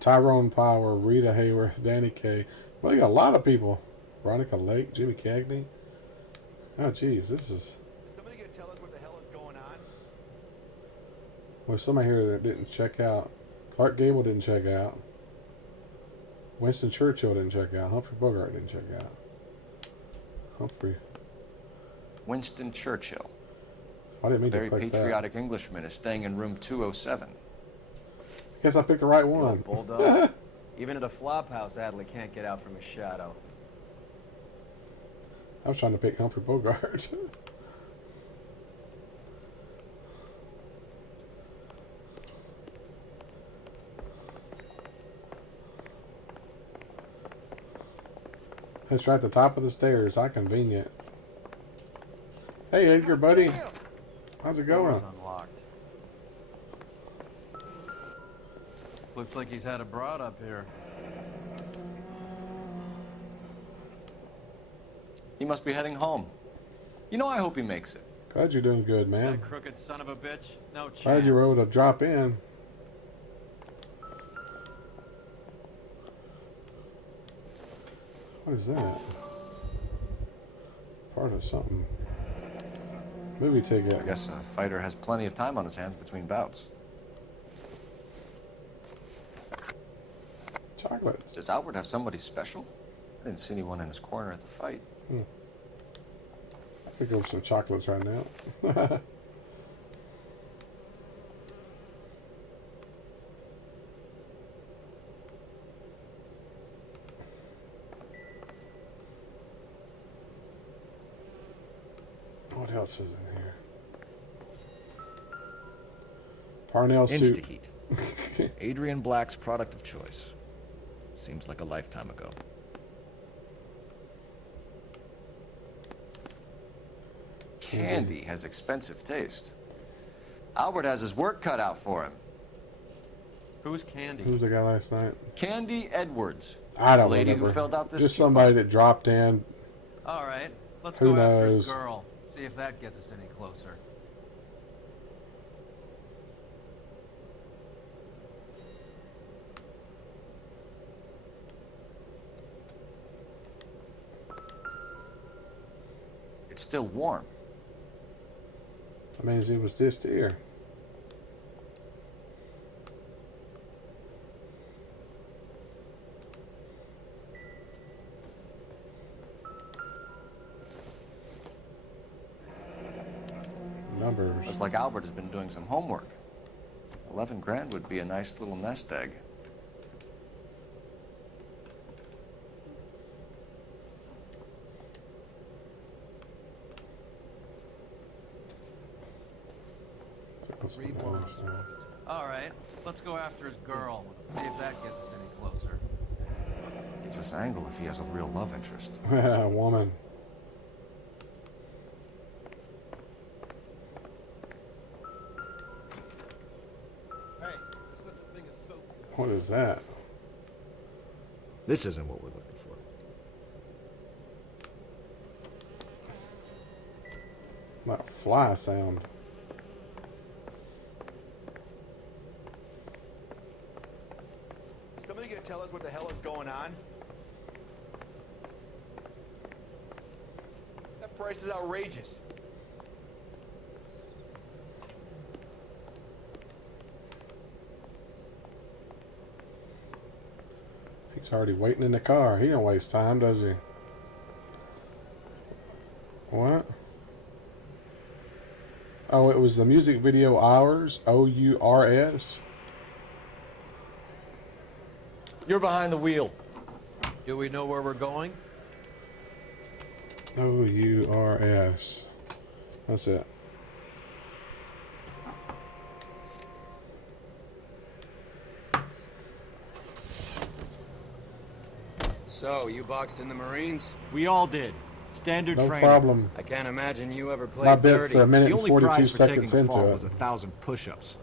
Tyrone Power, Rita Hayworth, Danny Kaye. Well, you got a lot of people. Veronica Lake, Jimmy Cagney. Oh, geez, this is... Is somebody gonna tell us what the hell is going on? Well, somebody here that didn't check out. Clark Gable didn't check out. Winston Churchill didn't check out. Humphrey Bogart didn't check out. Humphrey. Winston Churchill. I didn't mean Very to click patriotic Englishman is staying in room 207. Guess I picked the right one. Bulldog. Even at a flop house, Adley can't get out from his shadow. I was trying to pick Humphrey Bogart. It's right at the top of the stairs. How convenient. Hey, Edgar, buddy. How's it going? Door's unlocked. Looks like he's had a broad up here. He must be heading home. You know, I hope he makes it. Glad you're doing good, man. That crooked son of a bitch? No chance. Glad you were able to drop in. What is that? Part of something. Movie ticket. I guess a fighter has plenty of time on his hands between bouts. Chocolates. Does Albert have somebody special? I didn't see anyone in his corner at the fight. I could go for some chocolates right now. What else is in here? Parnell soup. Instaheat. Adrian Black's product of choice. Seems like a lifetime ago. Candy has expensive taste. Albert has his work cut out for him. Who's Candy? Who was the guy last night? Candy Edwards. I don't Lady remember. who filled out this Just coupon. somebody that dropped in. All right, let's Who go after his knows? girl. See if that gets us any closer. It's still warm. That means it was just here. Numbers. Looks like Albert has been doing some homework. 11 grand would be a nice little nest egg. All right, let's go after his girl. See if that gets us any closer. It's this angle if he has a real love interest. Woman. What is that? This isn't what we're looking for. That fly sound. Is somebody gonna tell us what the hell is going on? That price is outrageous. He's already waiting in the car. He don't waste time, does he? What? Oh, it was the music video Hours. O-U-R-S. You're behind the wheel. Do we know where we're going? O-U-R-S. That's it. So, you boxed in the Marines? We all did. Standard No training. problem. I can't imagine you ever played My bit's dirty. a minute The and only 42 prize for taking seconds a into fall it. was 1,000 push-ups.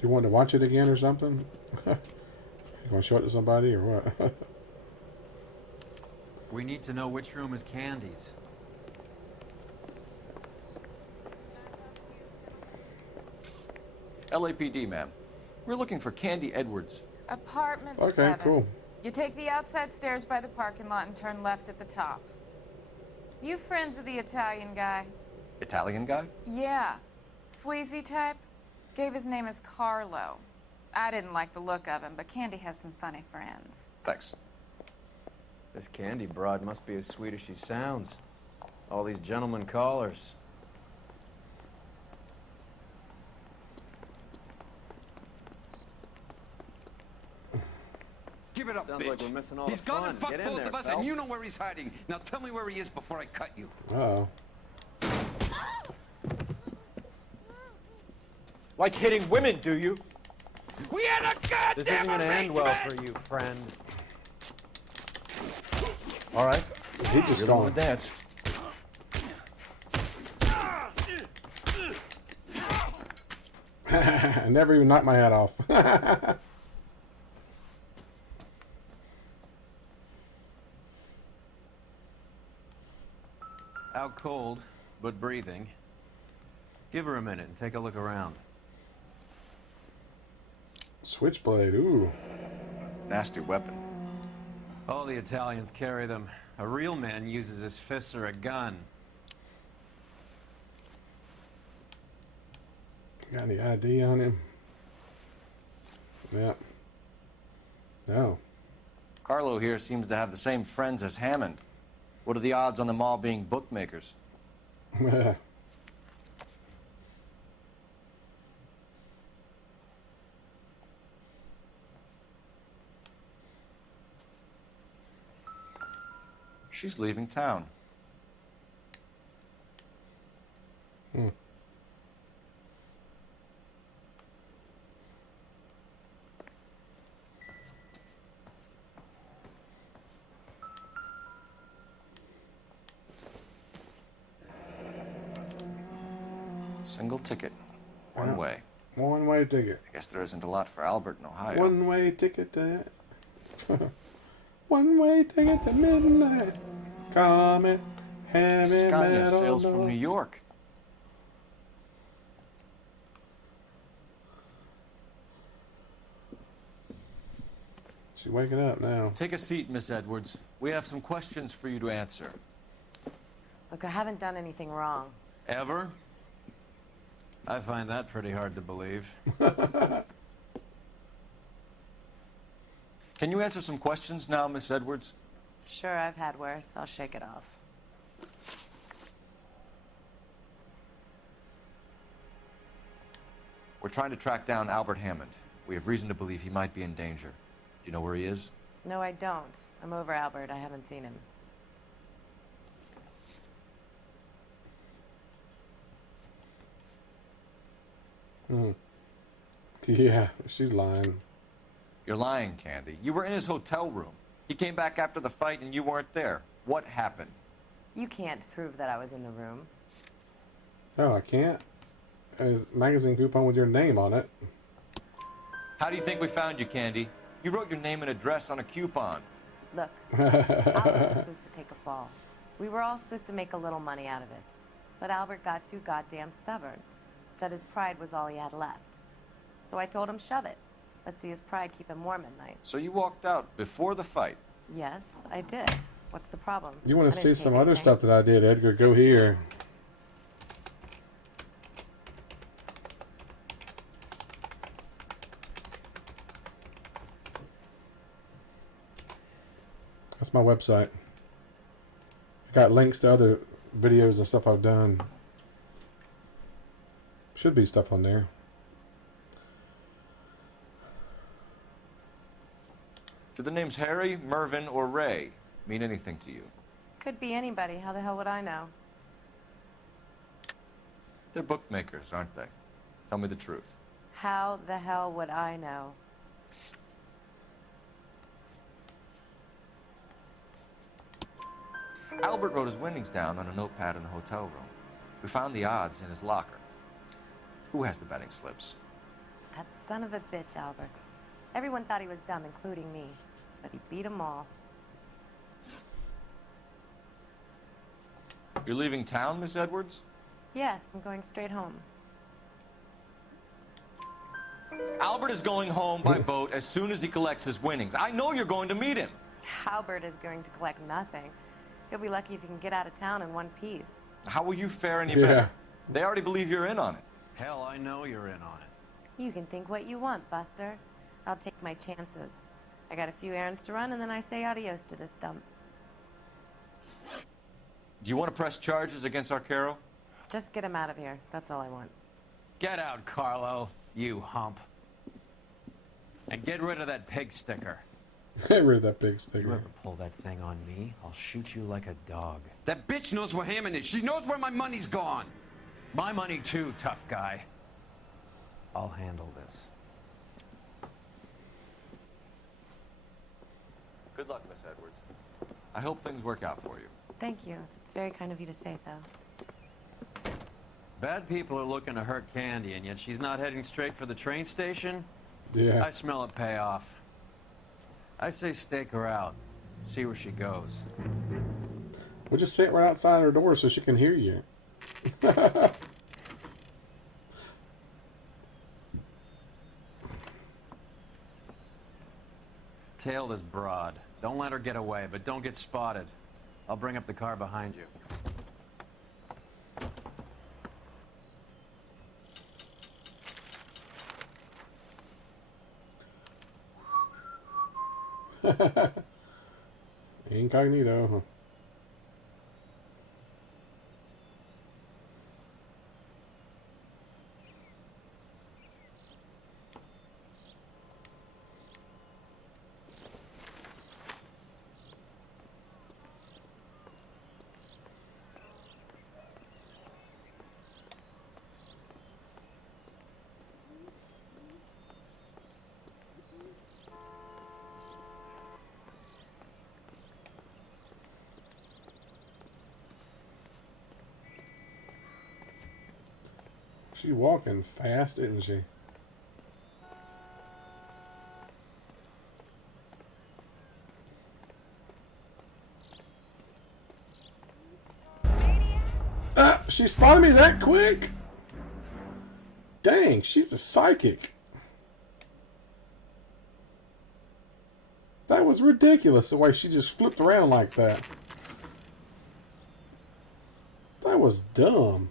Do you want to watch it again or something? You want to show it to somebody or what? We need to know which room is Candy's. LAPD, ma'am. We're looking for Candy Edwards. Apartment Okay, 7. cool. You take the outside stairs by the parking lot and turn left at the top. You friends of the Italian guy? Italian guy? Yeah. Sleazy type? Gave his name as Carlo. I didn't like the look of him, but Candy has some funny friends. Thanks. This Candy broad must be as sweet as she sounds. All these gentlemen callers. Give it up, Sounds bitch. like we're missing all He's the gonna fun. fuck Get in both there, of us, Phelps. and you know where he's hiding. Now tell me where he is before I cut you. Uh-oh. Like hitting women, do you? We had a goddamn This isn't gonna end well arrangement! for you, friend. All right. He just You're the going. one to dance. I never even knocked my hat off. Out cold, but breathing. Give her a minute and take a look around. Switchblade, ooh. Nasty weapon. All the Italians carry them. A real man uses his fists or a gun. Got any ID on him? Yep. No. Carlo here seems to have the same friends as Hammond. What are the odds on them all being bookmakers? She's leaving town. Hmm. Single ticket. One way. One-way ticket. I guess there isn't a lot for Albert in Ohio. One-way ticket to... One-way ticket to midnight. Comet. Heavy Scania metal. sails from New York. She's waking up now. Take a seat, Miss Edwards. We have some questions for you to answer. Look, I haven't done anything wrong. Ever? I find that pretty hard to believe. Can you answer some questions now, Miss Edwards? Sure, I've had worse. I'll shake it off. We're trying to track down Albert Hammond. We have reason to believe he might be in danger. Do you know where he is? No, I don't. I'm over Albert. I haven't seen him. Hmm. Yeah, she's lying. You're lying, Candy. You were in his hotel room. He came back after the fight and you weren't there. What happened? You can't prove that I was in the room. Oh, I can't? There's a magazine coupon with your name on it. How do you think we found you, Candy? You wrote your name and address on a coupon. Look, Albert was supposed to take a fall. We were all supposed to make a little money out of it. But Albert got too goddamn stubborn. Said his pride was all he had left. So I told him, shove it. Let's see his pride keep him warm at night. So you walked out before the fight? Yes, I did. What's the problem? You want I to didn't see take some other anything. stuff that I did, Edgar? Go here. That's my website. I got links to other videos and stuff I've done. Should be stuff on there. Do the names Harry, Mervyn, or Ray mean anything to you? Could be anybody. How the hell would I know? They're bookmakers, aren't they? Tell me the truth. How the hell would I know? Albert wrote his winnings down on a notepad in the hotel room. We found the odds in his locker. Who has the betting slips? That son of a bitch, Albert. Everyone thought he was dumb, including me. But he beat them all. You're leaving town, Miss Edwards? Yes, I'm going straight home. Albert is going home by boat as soon as he collects his winnings. I know you're going to meet him. Albert is going to collect nothing. He'll be lucky if he can get out of town in one piece. How will you fare any better? They already believe you're in on it. Hell, I know you're in on it. You can think what you want, Buster. I'll take my chances. I got a few errands to run, and then I say adios to this dump. Do you want to press charges against Arcaro? Just get him out of here. That's all I want. Get out, Carlo, you hump. And get rid of that pig sticker. Get rid of that pig sticker. You ever pull that thing on me, I'll shoot you like a dog. That bitch knows where Hammond is. She knows where my money's gone. My money too, tough guy. I'll handle this. Good luck, Miss Edwards. I hope things work out for you. Thank you. It's very kind of you to say so. Bad people are looking to hurt Candy, and yet she's not heading straight for the train station? Yeah. I smell a payoff. I say stake her out. See where she goes. We'll just sit right outside her door so she can hear you. Tail this broad. Don't let her get away, but don't get spotted. I'll bring up the car behind you. Incognito, huh? She's walking fast, isn't she? Ah, she spotted me that quick? Dang, she's a psychic. That was ridiculous, the way she just flipped around like that. That was dumb.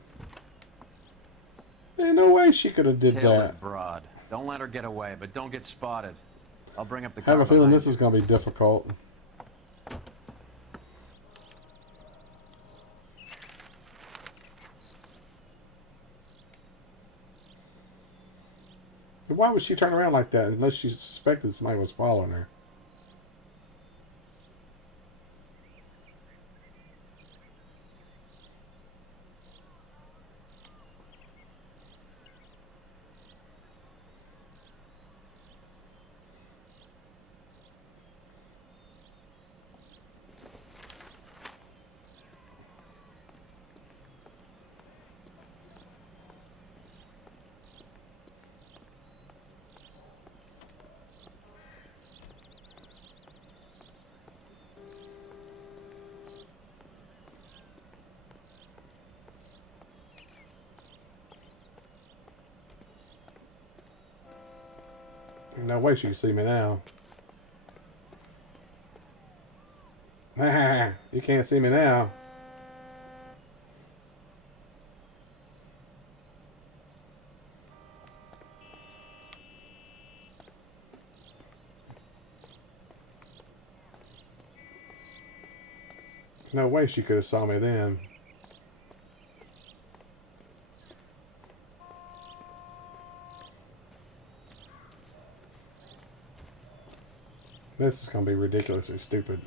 Ain't no way she could have did Tail this that. broad. Don't let her get away, but don't get spotted. I'll bring up the I car have a feeling behind this you. is going to be difficult. Why would she turn around like that unless she suspected somebody was following her? No way she can see me now. You can't see me now. No way she could have saw me then. This is going to be ridiculously stupid.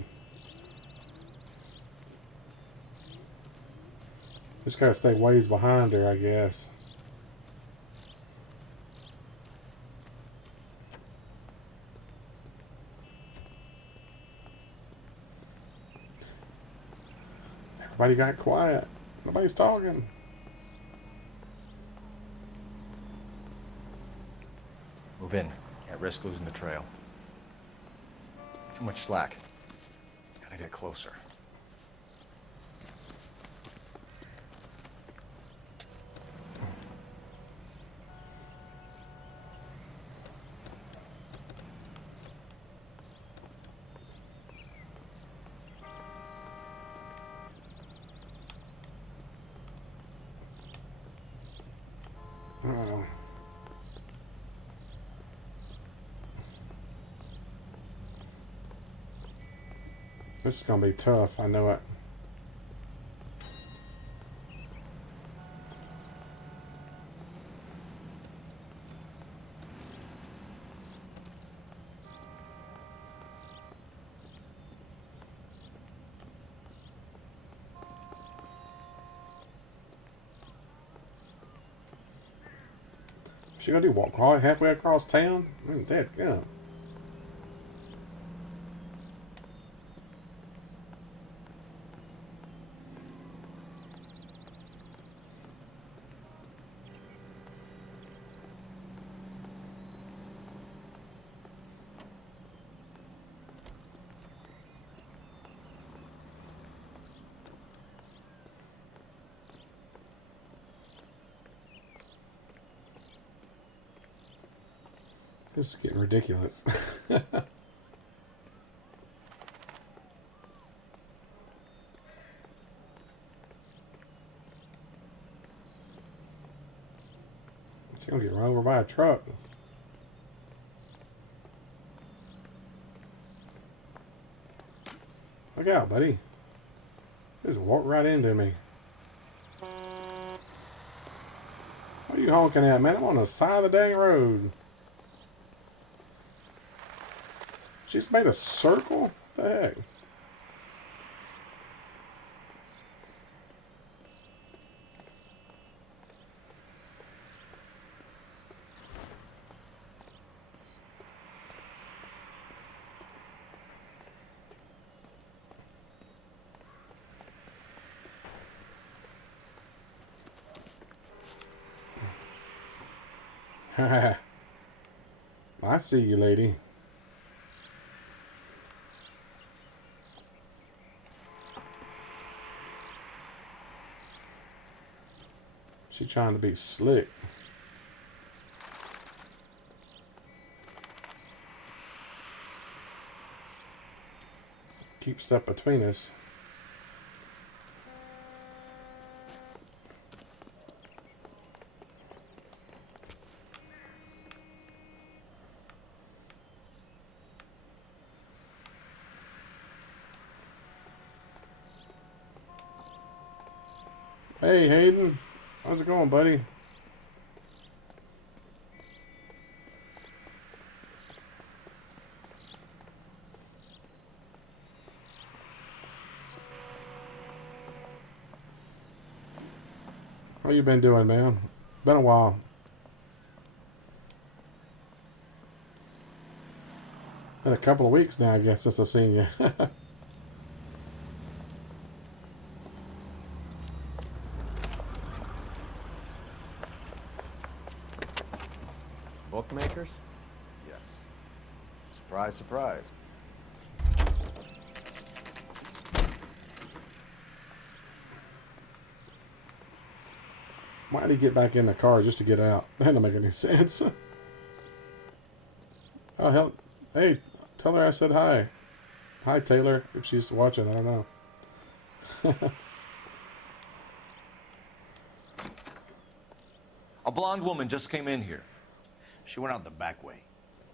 Just got to stay ways behind her, I guess. Everybody got quiet. Nobody's talking. Move in. Can't risk losing the trail. Too much slack. Gotta get closer. Uh-oh. This is going to be tough, I know it. She gonna do walk all halfway across town? That yeah. This is getting ridiculous. She's gonna get run over by a truck. Look out, buddy. Just walk right into me. What are you honking at, man? I'm on the side of the dang road. She's made a circle? What the heck? I see you, lady. She trying to be slick. Keep stuff between us. Hey, Hayden. How's it going, buddy? How you been doing, man? Been a while. Been a couple of weeks now, I guess, since I've seen you. Bookmakers? Yes. Surprise, surprise. Why did he get back in the car just to get out? That didn't make any sense. Oh, hell. Hey, tell her I said hi. Hi, Taylor, if she's watching. I don't know. A blonde woman just came in here. She went out the back way.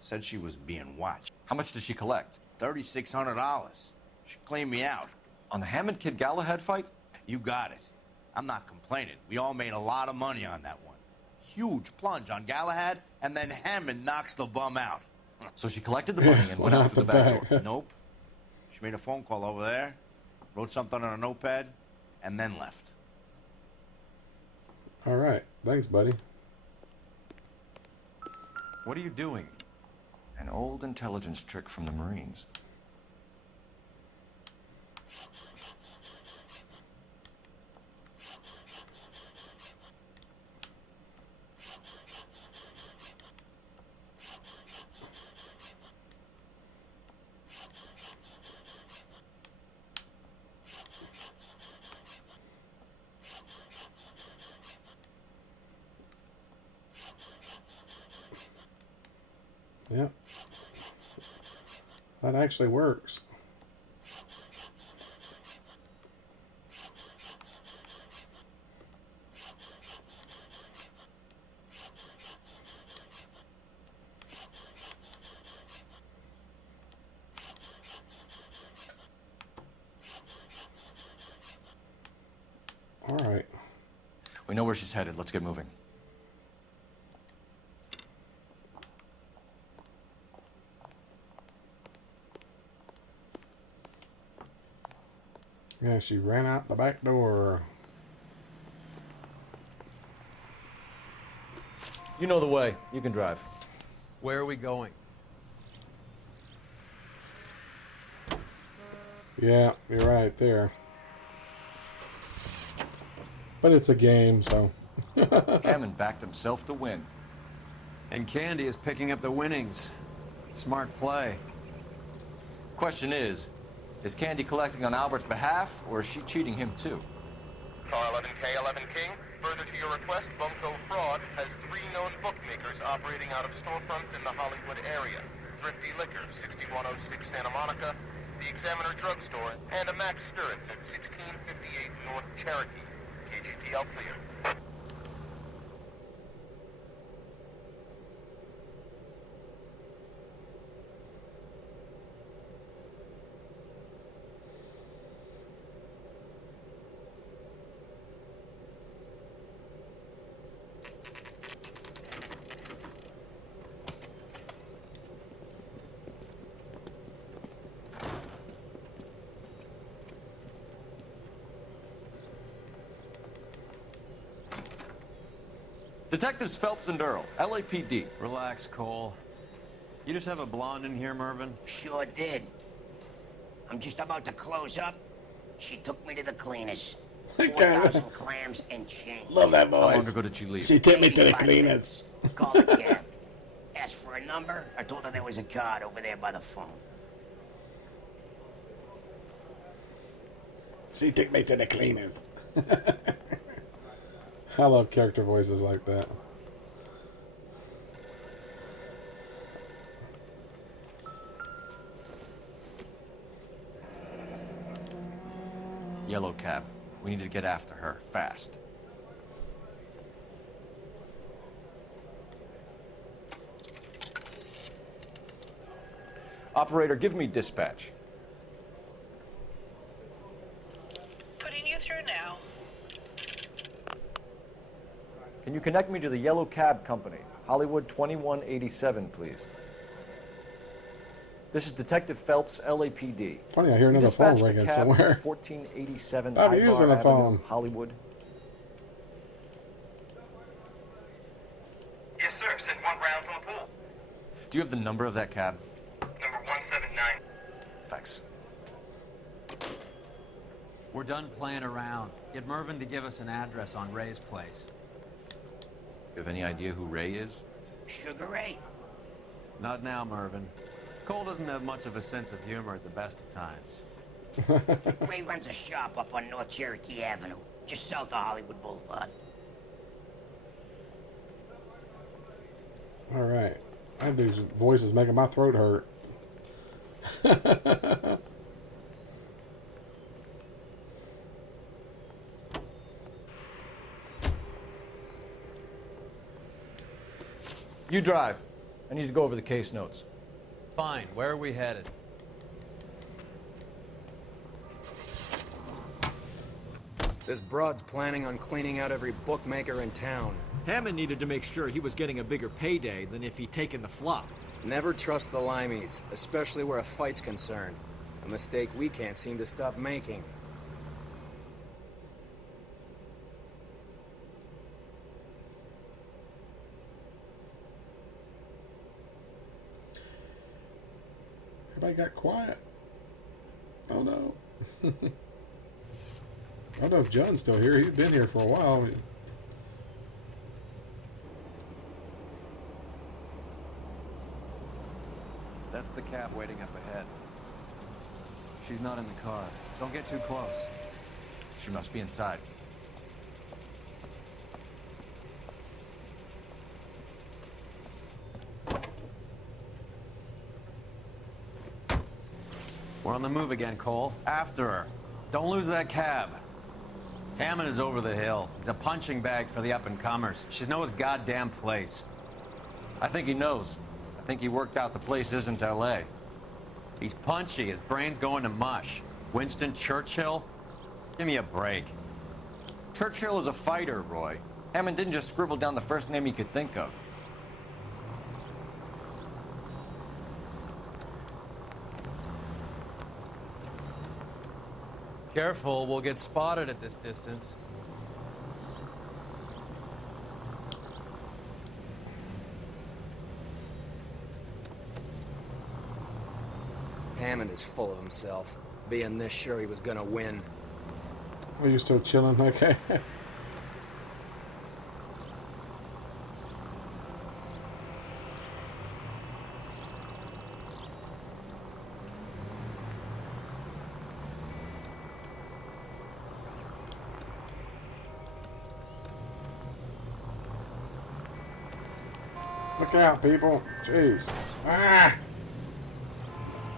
Said she was being watched. How much did she collect? $3,600. She cleaned me out. On the Hammond Kid Galahad fight? You got it. I'm not complaining. We all made a lot of money on that one. Huge plunge on Galahad, and then Hammond knocks the bum out. So she collected the money and went out through the back door? Nope. She made a phone call over there, wrote something on a notepad, and then left. All right. Thanks, buddy. What are you doing? An old intelligence trick from the Marines. Yep. That actually works. All right. We know where she's headed. Let's get moving. Yeah, she ran out the back door. You know the way. You can drive. Where are we going? Yeah, you're right there. But it's a game, so. Hammond backed himself to win. And Candy is picking up the winnings. Smart play. Question is Candy collecting on Albert's behalf, or is she cheating him too? Car 11K, 11 King. Further to your request, Bumco Fraud has 3 known bookmakers operating out of storefronts in the Hollywood area. Thrifty Liquor, 6106 Santa Monica, the Examiner Drugstore, and a Max Spirits at 1658 North Cherokee. KGPL clear. Detectives Phelps and Earl, LAPD. Relax, Cole. You just have a blonde in here, Mervyn? Sure did. I'm just about to close up. She took me to the cleaners. 4,000 clams and change. Love that voice. How long ago did she leave? She took me to the 85 cleaners. minutes. Called a cab. Asked for a number. I told her there was a card over there by the phone. She took me to the cleaners. I love character voices like that. Yellow cab. We need to get after her, fast. Operator, give me dispatch. Putting you through now. Can you connect me to the Yellow Cab Company? Hollywood 2187, please. This is Detective Phelps, LAPD. Funny, I hear another phone ringing somewhere. 1487 I'll be Ibar using a Avenue, phone. Hollywood. Yes, sir. Send 1 round from the pool. Do you have the number of that cab? Number 179. Thanks. We're done playing around. Get Mervyn to give us an address on Ray's place. You have any idea who Ray is? Sugar Ray? Not now, Mervyn. Cole doesn't have much of a sense of humor at the best of times. Ray runs a shop up on North Cherokee Avenue, just south of Hollywood Boulevard. All right. That dude's voice is making my throat hurt. You drive. I need to go over the case notes. Fine. Where are we headed? This broad's planning on cleaning out every bookmaker in town. Hammond needed to make sure he was getting a bigger payday than if he'd taken the flop. Never trust the limeys, especially where a fight's concerned. A mistake we can't seem to stop making. Everybody got quiet. Oh no. I don't know if John's still here. He's been here for a while. That's the cab waiting up ahead. She's not in the car. Don't get too close. She must be inside. We're on the move again, Cole. After her. Don't lose that cab. Hammond is over the hill. He's a punching bag for the up-and-comers. She knows his goddamn place. I think he knows. I think he worked out the place isn't L.A. He's punchy. His brain's going to mush. Winston Churchill? Give me a break. Churchill is a fighter, Roy. Hammond didn't just scribble down the first name he could think of. Careful, we'll get spotted at this distance. Hammond is full of himself, being this sure he was gonna win. Are you still chilling? Okay. Look out, people. Jeez. Ah!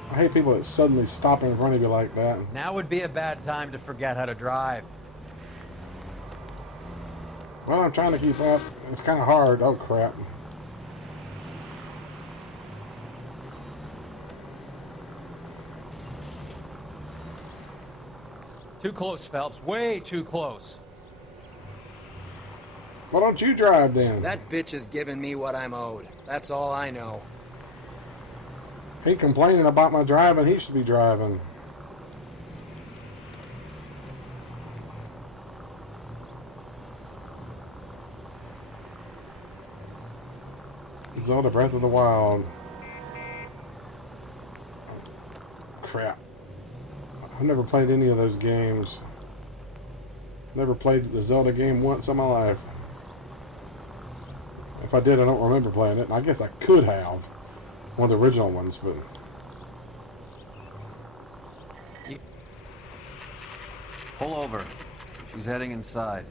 I hate people that suddenly stop in front of you like that. Now would be a bad time to forget how to drive. Well, I'm trying to keep up. It's kind of hard. Oh, crap. Too close, Phelps. Way too close. Why don't you drive then? That bitch is giving me what I'm owed. That's all I know. He complaining about my driving. He should be driving. Zelda Breath of the Wild. Crap. I've never played any of those games. Never played the Zelda game once in my life. If I did, I don't remember playing it. I guess I could have. One of the original ones, but... Pull over. She's heading inside.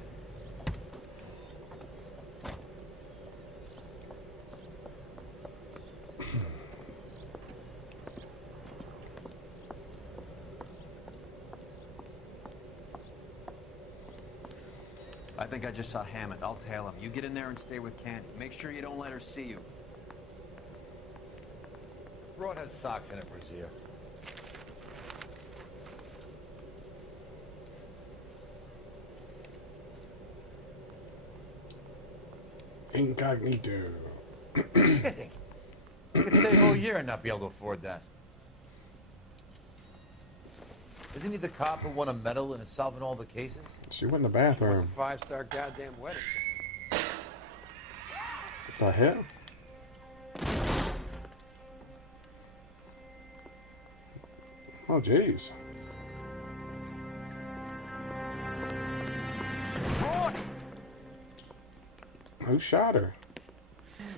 I think I just saw Hammond. I'll tail him. You get in there and stay with Candy. Make sure you don't let her see you. Rod has socks in it, Brazier. Incognito. Kidding. You could stay a whole year and not be able to afford that. Isn't he the cop who won a medal and is solving all the cases? She went in the bathroom. Five-star goddamn wedding. What the hell? Oh, jeez. Who shot her?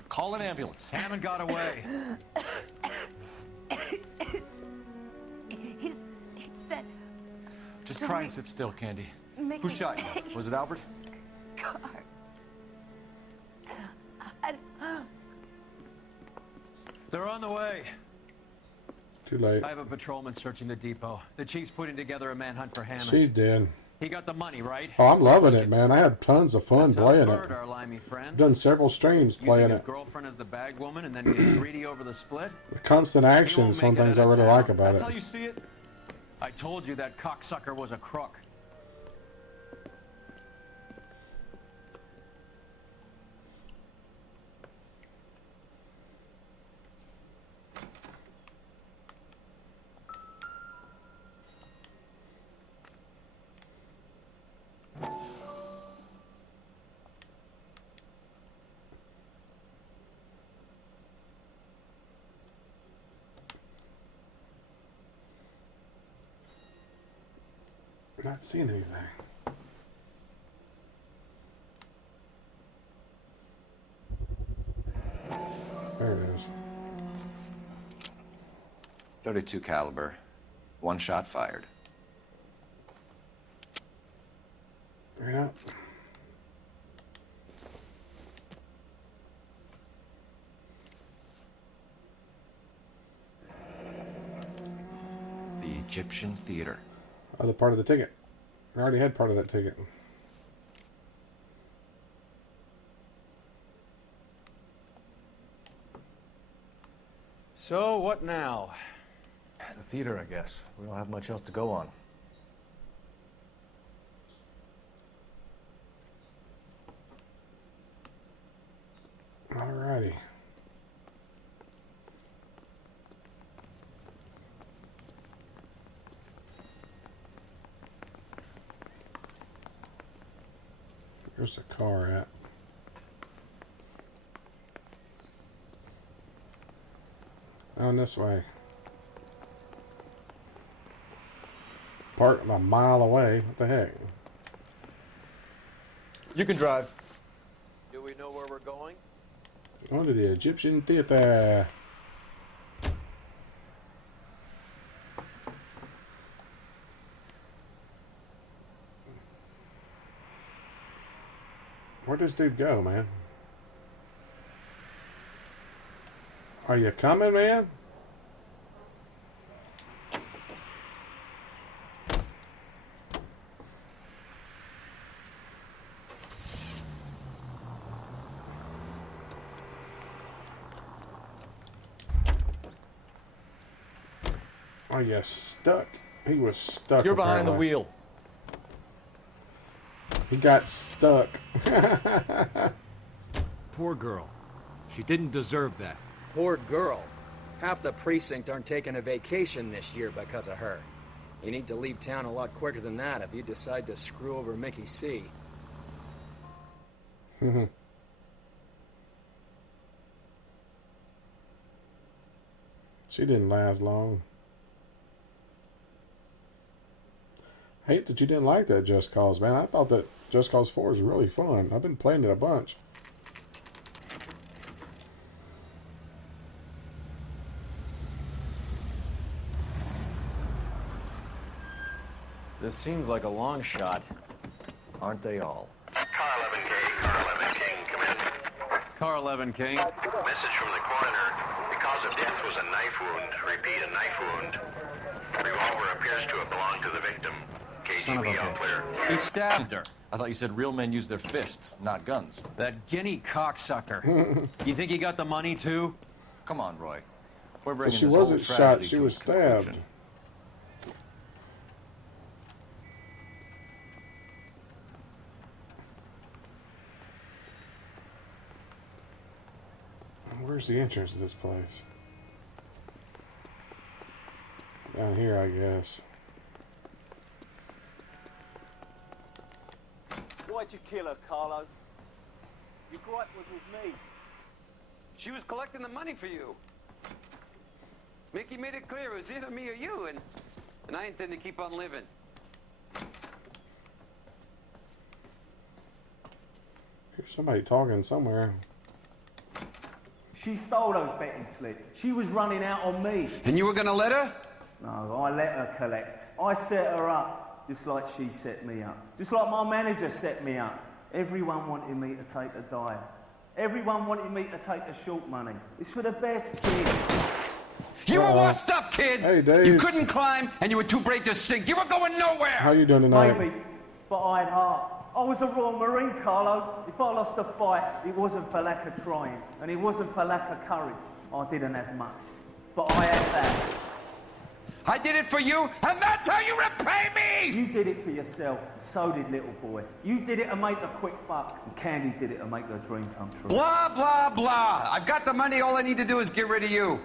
Call an ambulance. Hammond got away. He said... Just try and sit still, Candy. Make Who me- shot you? Was it Albert? Car. They're on the way. Too late. I have a patrolman searching the depot. The chief's putting together a manhunt for Hammond. She's dead. He got the money, right? Oh, I'm loving it, man. I had tons of fun playing it. Our limey friend. Done several streams playing Using his it. girlfriend as the bag woman and then getting greedy over the split. The constant action is one of the things I really like about That's it. how you see it? I told you that cocksucker was a crook. Not seeing anything. There it is. .32 caliber. One shot fired. Yeah. The Egyptian Theater. Other part of the ticket. I already had part of that ticket. So, what now? The theater, I guess. We don't have much else to go on. Alrighty. Where's the car at? Down this way. Park a mile away. What the heck? You can drive. Do we know where we're going? Going to the Egyptian Theater. Where'd this dude go, man? Are you coming, man? Are you stuck? He was stuck. You're behind the apparently. wheel. He got stuck. Poor girl. She didn't deserve that. Poor girl. Half the precinct aren't taking a vacation this year because of her. You need to leave town a lot quicker than that if you decide to screw over Mickey C. She didn't last long. I hate that you didn't like that Just Cause, man. I thought that Just Cause 4 was really fun. I've been playing it a bunch. This seems like a long shot. Aren't they all? Car 11K, Car 11 King, come in. Car 11 King. Message from the coroner. The cause of death was a knife wound. Repeat, a knife wound. Revolver appears to have belonged to the victim. Son of a KGB all clear. bitch. He stabbed her. I thought you said real men use their fists, not guns. That guinea cocksucker. You think he got the money too? Come on, Roy. We're So bringing she this wasn't whole shot, tragedy she to a was stabbed. conclusion. Where's the entrance to this place? Down here, I guess. Why'd you kill her, Carlo? Your gripe was with me. She was collecting the money for you. Mickey made it clear it was either me or you, and I intend to keep on living. Here's somebody talking somewhere. She stole those betting slips. She was running out on me. And you were gonna let her? No, I let her collect. I set her up, just like she set me up. Just like my manager set me up. Everyone wanted me to take the dive. Everyone wanted me to take the short money. It's for the best, kid. You were washed up, kid! Hey, Dave. You couldn't climb, and you were too brave to sink. You were going nowhere! How you doing tonight? Maybe, but I had heart. I was a Royal Marine, Carlo. If I lost a fight, it wasn't for lack of trying, and it wasn't for lack of courage. I didn't have much, but I had that. I did it for you, and that's how you repay me! You did it for yourself, so did little boy. You did it to make a quick buck, and Candy did it to make her dream come true. Blah, blah, blah. I've got the money. All I need to do is get rid of you.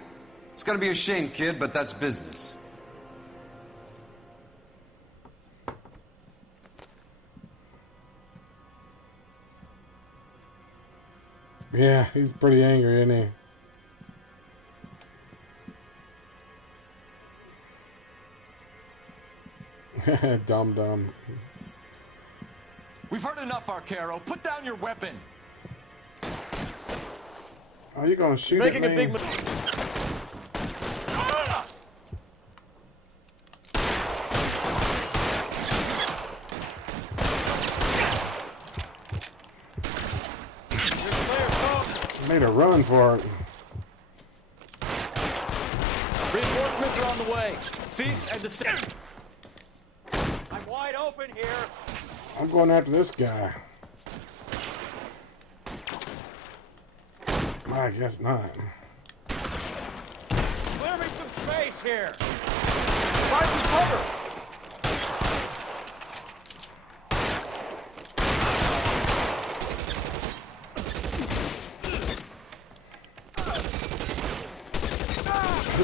It's gonna be a shame, kid, but that's business. Yeah, he's pretty angry, isn't he? Dumb. We've heard enough, Arcaro. Put down your weapon. Are you gonna shoot Making at a me? big Made a run for it. Reinforcements are on the way. Cease and desist. I'm wide open here. I'm going after this guy. I guess not. Clear me some space here. Find some cover.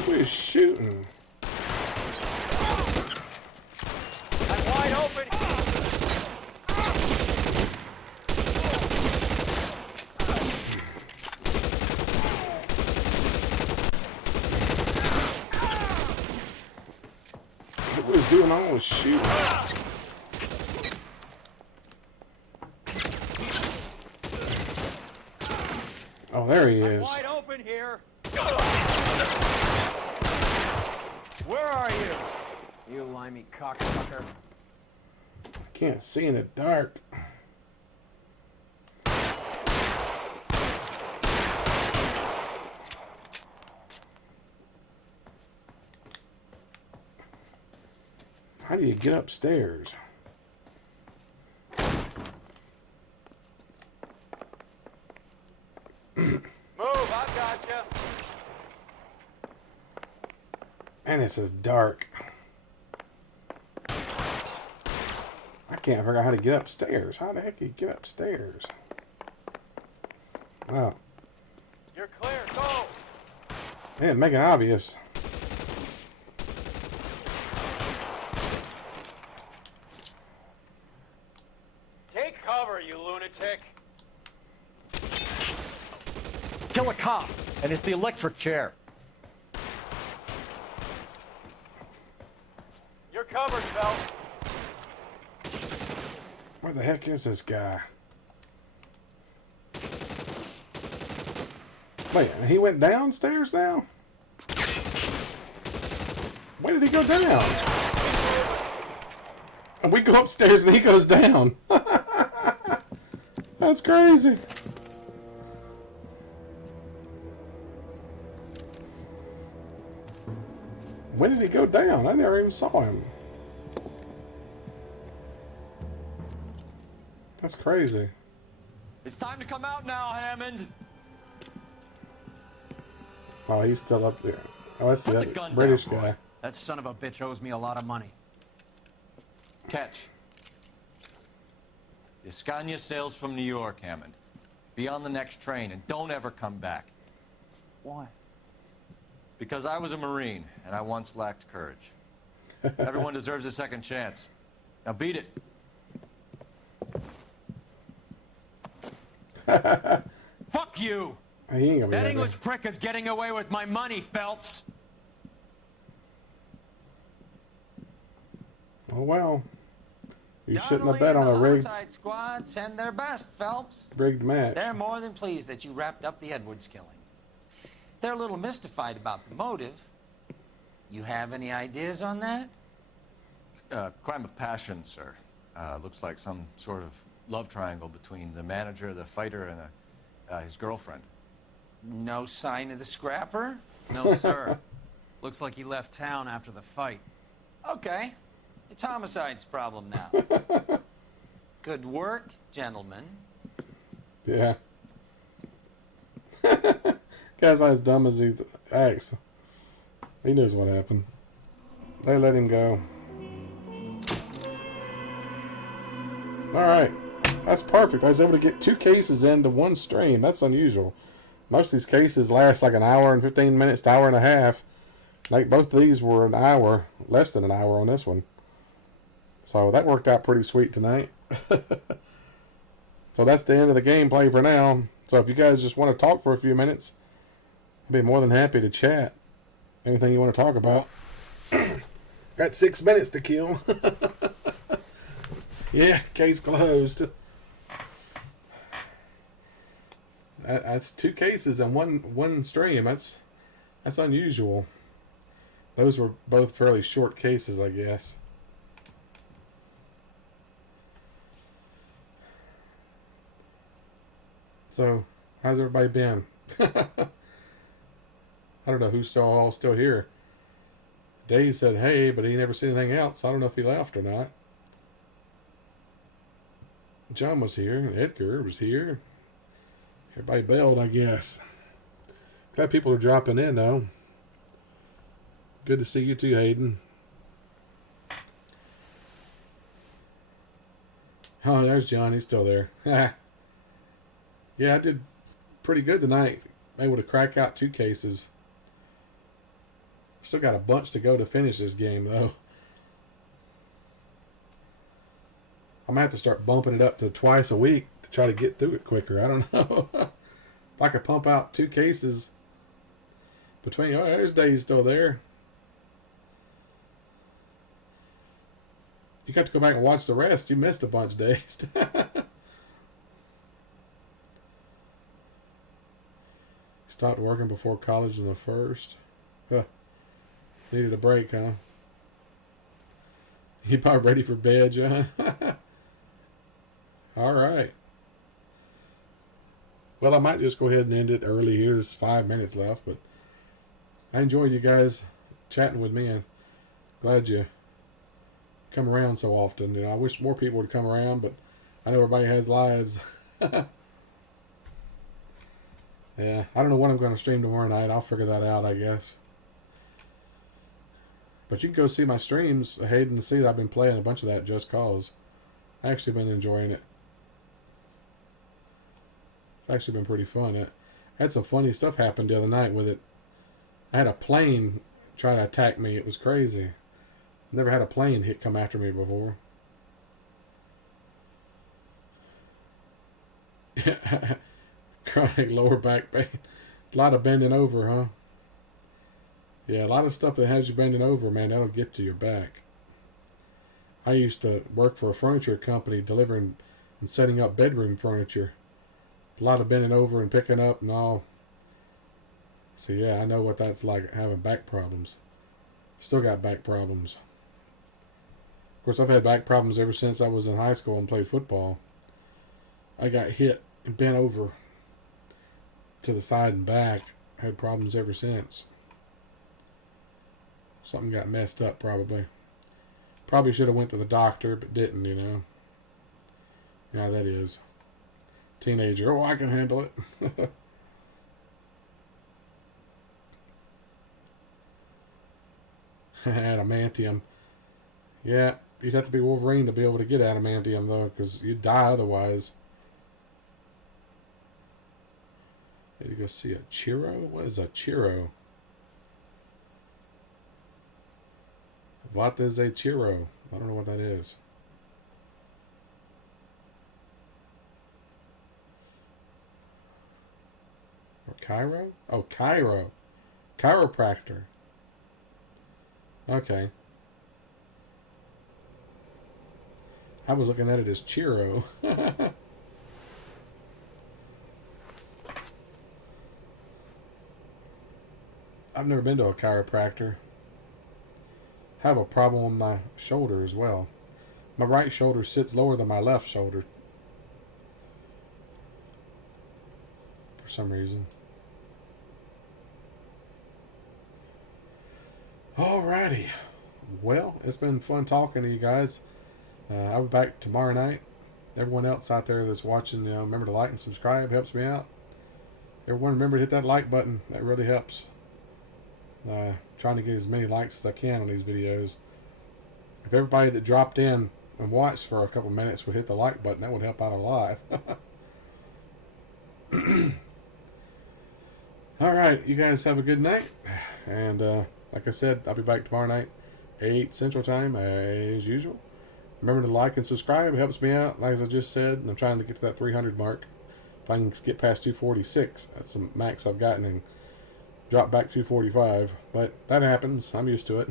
Who is shooting? I'm wide open. What was doing all was shooting. Oh, there he is. Wide open here. Where are you? You limey cocksucker. Can't see in the dark. How do you get upstairs? Move, I gotcha. And this is dark. I can't figure out how to get upstairs. How the heck do you get upstairs? Oh. You're clear, go! Man, make it obvious. Take cover, you lunatic. Kill a cop, and it's the electric chair. You're covered, Phelps. Where the heck is this guy? Wait, he went downstairs now? Where did he go down? And we go upstairs and he goes down. That's crazy. When did he go down? I never even saw him. That's crazy. It's time to come out now, Hammond. Oh, he's still up there. Oh, that's Put the the other gun British down, Roy. guy. That son of a bitch owes me a lot of money. Catch. The Scania sails from New York, Hammond. Be on the next train and don't ever come back. Why? Because I was a Marine and I once lacked courage. Everyone deserves a second chance. Now beat it. Fuck you! He ain't gonna be That right English prick is getting away with my money, Phelps. Oh well. You shouldn't have Donnelly bet on and a the rigged, homicide squad send their best, Phelps. rigged match. They're more than pleased that you wrapped up the Edwards killing. They're a little mystified about the motive. You have any ideas on that? Crime of passion, sir. Looks like some sort of love triangle between the manager, the fighter, and his girlfriend. No sign of the scrapper? No, sir. Looks like he left town after the fight. Okay. It's homicide's problem now. Good work, gentlemen. Yeah. Guy's not as dumb as he acts. He knows what happened. They let him go. Alright. That's perfect. I was able to get 2 cases into one stream. That's unusual. Most of these cases last like an hour and 15 minutes to hour and a half. Like both of these were an hour, less than an hour on this one. So that worked out pretty sweet tonight. So that's the end of the gameplay for now. So if you guys just want to talk for a few minutes, I'd be more than happy to chat. Anything you want to talk about. Got 6 minutes to kill. Yeah, case closed. That's 2 cases in one stream. That's unusual. Those were both fairly short cases, I guess. So, how's everybody been? I don't know who's all still here. Dave said hey, but he never said anything else. I don't know if he left or not. John was here, and Edgar was here. Everybody bailed, I guess. Glad people are dropping in, though. Good to see you too, Hayden. Oh, there's John. He's still there. Yeah, I did pretty good tonight. Able to crack out 2 cases. Still got a bunch to go to finish this game, though. I'm going to have to start bumping it up to twice a week to try to get through it quicker. I don't know. If I could pump out 2 cases between... Oh, there's Dave's still there. You got to go back and watch the rest. You missed a bunch of days. Stopped working before college in the first. Needed a break, huh? You probably ready for bed, John? All right. Well, I might just go ahead and end it early here. There's 5 minutes left, but I enjoy you guys chatting with me, and glad you come around so often. You know, I wish more people would come around, but I know everybody has lives. Yeah, I don't know what I'm going to stream tomorrow night. I'll figure that out, I guess. But you can go see my streams. Hayden, see that I've been playing a bunch of that Just Cause. I've actually been enjoying it. It's actually been pretty fun. I had some funny stuff happen the other night with it. I had a plane try to attack me. It was crazy. Never had a plane come after me before. Chronic lower back pain. A lot of bending over, huh? Yeah, a lot of stuff that has you bending over, man, that'll get to your back. I used to work for a furniture company delivering and setting up bedroom furniture. A lot of bending over and picking up and all. So yeah, I know what that's like, having back problems. Still got back problems. Of course, I've had back problems ever since I was in high school and played football. I got hit and bent over to the side and back. Had problems ever since. Something got messed up, probably. Probably should have went to the doctor, but didn't, you know. Yeah, that is. Teenager. Oh, I can handle it. Adamantium. Yeah, you'd have to be Wolverine to be able to get adamantium, though, because you'd die otherwise. Need to go see a churro? What is a churro? What is a churro? I don't know what that is. Or Cairo? Oh, Cairo. Chiropractor. Okay. I was looking at it as churro. I've never been to a chiropractor. I have a problem with my shoulder as well. My right shoulder sits lower than my left shoulder. For some reason. Alrighty. Well, it's been fun talking to you guys. I'll be back tomorrow night. Everyone else out there that's watching, remember to like and subscribe. Helps me out. Everyone remember to hit that like button. That really helps. Trying to get as many likes as I can on these videos. If everybody that dropped in and watched for a couple minutes would hit the like button, that would help out a lot. Alright, you guys have a good night. And like I said, I'll be back tomorrow night, 8 Central Time, as usual. Remember to like and subscribe. It helps me out, like as I just said. And I'm trying to get to that 300 mark. If I can get past 246, that's the max I've gotten, and drop back 245. But that happens. I'm used to it.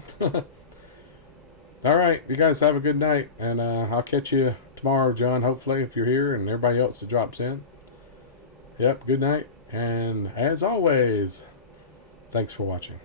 Alright, you guys have a good night. And I'll catch you tomorrow, John, hopefully, if you're here, and everybody else that drops in. Yep, good night. And as always, thanks for watching.